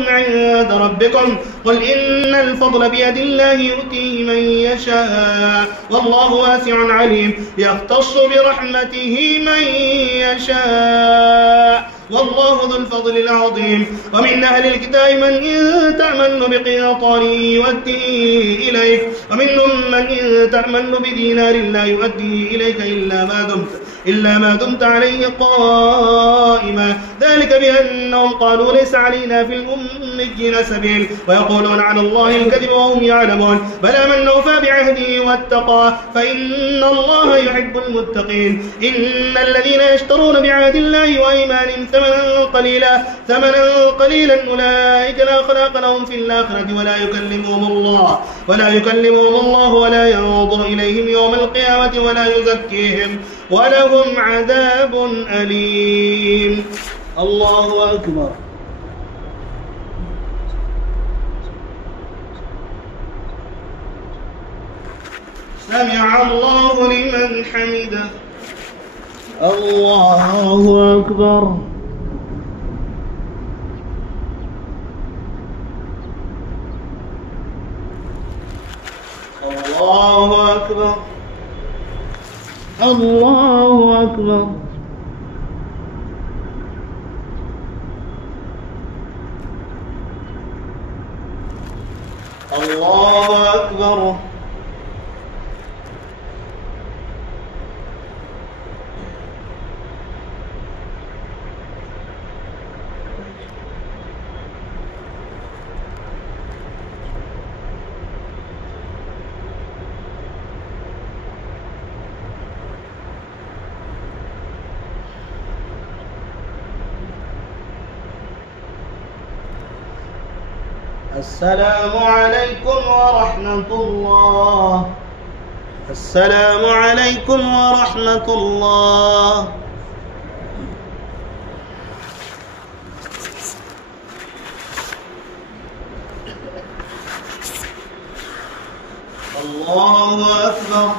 عند ربكم قل إن الفضل بيد الله يؤتيه من يشاء والله واسع عليم يختص برحمته من يشاء والله ذو الفضل العظيم ومن أهل الكتاب من إن تأمن بقنطار يؤديه إليك ومنهم من إن تأمن بدينار لا يؤديه إليك إلا ما دمت عليه قائما ذلك بأنهم قالوا ليس علينا في الأميين سبيل ويقولون على الله الكذب وهم يعلمون بلى من أوفى بعهده واتقى فإن الله يحب المتقين إن الذين يشترون بعهد الله وأيمانهم ثمنا قليلا أولئك لا خلاق لهم في الآخرة ولا يكلمهم الله ولا ينظر إليهم يوم القيامة ولا يزكيهم ولهم عذاب أليم. الله أكبر. سمع الله لمن حمده. الله أكبر. الله أكبر. الله أكبر. الله أكبر. السلام عليكم ورحمة الله. السلام عليكم ورحمة الله. الله أكبر.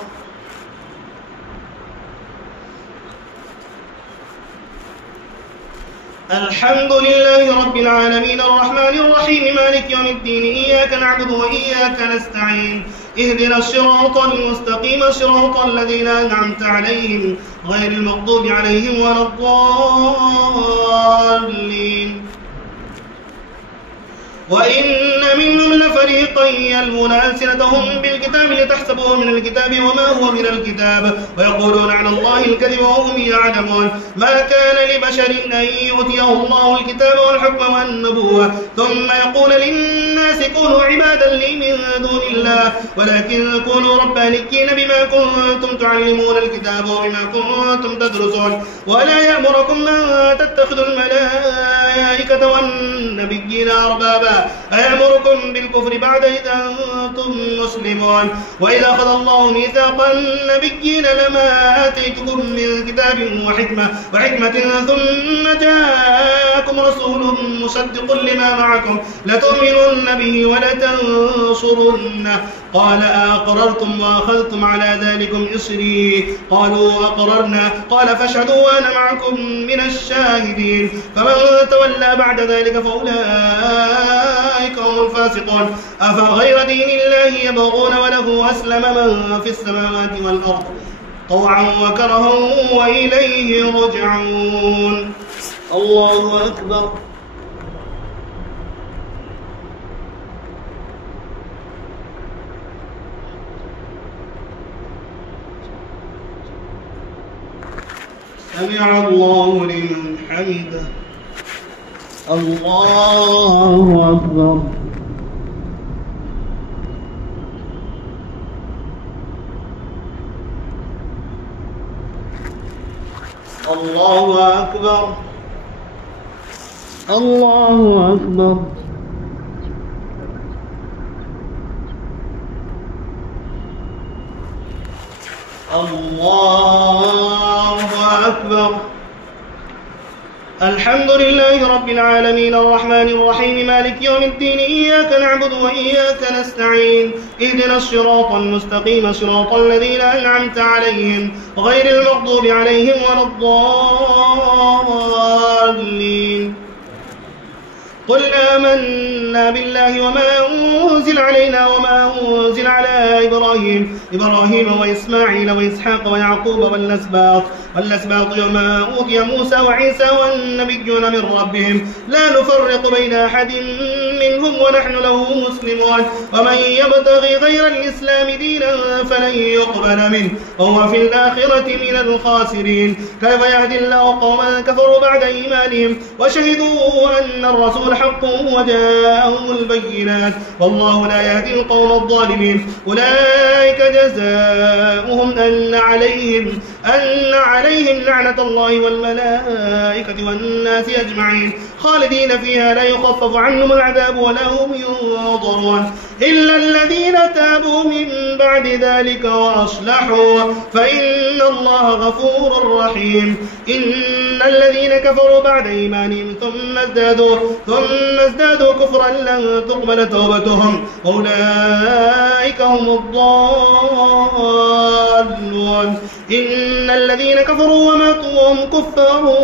الحمد لله رب العالمين الرحمن الرحيم مالك يوم الدين إياك نعبد وإياك نستعين اهدنا الصراط المستقيم صراط الذين أنعمت عليهم غير المغضوب عليهم ولا الضالين. وإن منهم لفريقا يلوون ألسنتهم بالكتاب لتحسبوه من الكتاب وما هو من الكتاب ويقولون على الله الكذب وهم يعلمون ما كان لبشر أن يؤتيه الله الكتاب والحكم والنبوة ثم يقول للناس كونوا عبادا لي من دون الله ولكن كونوا ربانيين بما كنتم تعلمون الكتاب وبما كنتم تدرسون ولا يأمركم أن تتخذوا الملائكة والنبيين أربابا أيأمركم بالكفر بعد إذ أنتم مسلمون وإذا أخذ الله ميثاق النبيين لما آتيتكم من كتاب وحكمة ثم جاءكم رسول مصدق لما معكم لتؤمنن به ولتنصرنه قال أقررتم وأخذتم على ذلكم إصري قالوا أقررنا قال فاشهدوا وأنا معكم من الشاهدين فمن تولى بعد ذلك فأولئك هم الفاسقون أفغير دين الله يبغون وله أسلم من في السماوات والأرض طوعا وكرها وإليه رجعون. الله أكبر. سمع الله لمن حمده. الله أكبر. الله أكبر. الله أكبر. الله أكبر. الحمد لله رب العالمين الرحمن الرحيم مالك يوم الدين إياك نعبد وإياك نستعين اهدنا الصراط المستقيم صراط الذين أنعمت عليهم غير المغضوب عليهم ولا الضالين. قل آمنا بالله وما أنزل علينا وما أنزل على إبراهيم وإسماعيل وإسحاق ويعقوب والأسباط وما أوتي موسى وعيسى والنبيون من ربهم لا نفرق بين أحد منهم ونحن له مسلمون ومن يبتغي غير الإسلام دينا فلن يقبل منه وهو في الآخرة من الخاسرين. كيف يهدي الله قوما كفروا بعد إيمانهم وشهدوا أن الرسول حق وجاءهم البينات والله لا يهدي القوم الظالمين. أولئك جزاؤهم أن عليهم لعنة الله والملائكة والناس أجمعين خالدين فيها لا يخفف عنهم العذاب ولا هم ينظرون إلا الذين تابوا من بعد ذلك وأصلحوا فإن الله غفور رحيم. إن الذين كفروا بعد إيمانهم ثم ازدادوا كفرا لن تقبل توبتهم أولئك هم الضالون. إن الذين كفروا وماتوا وهم كفار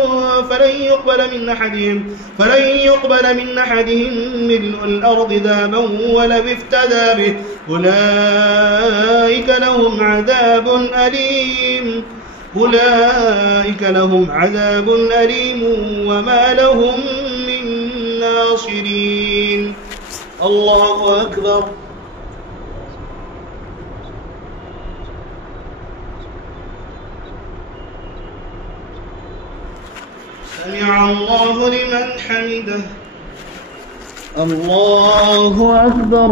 فلن يقبل من أحدهم ملء الأرض ذهبا ولو افتدى به أولئك لهم عذاب أليم وما لهم من ناصرين. الله أكبر. سمع الله لمن حمده. الله أكبر.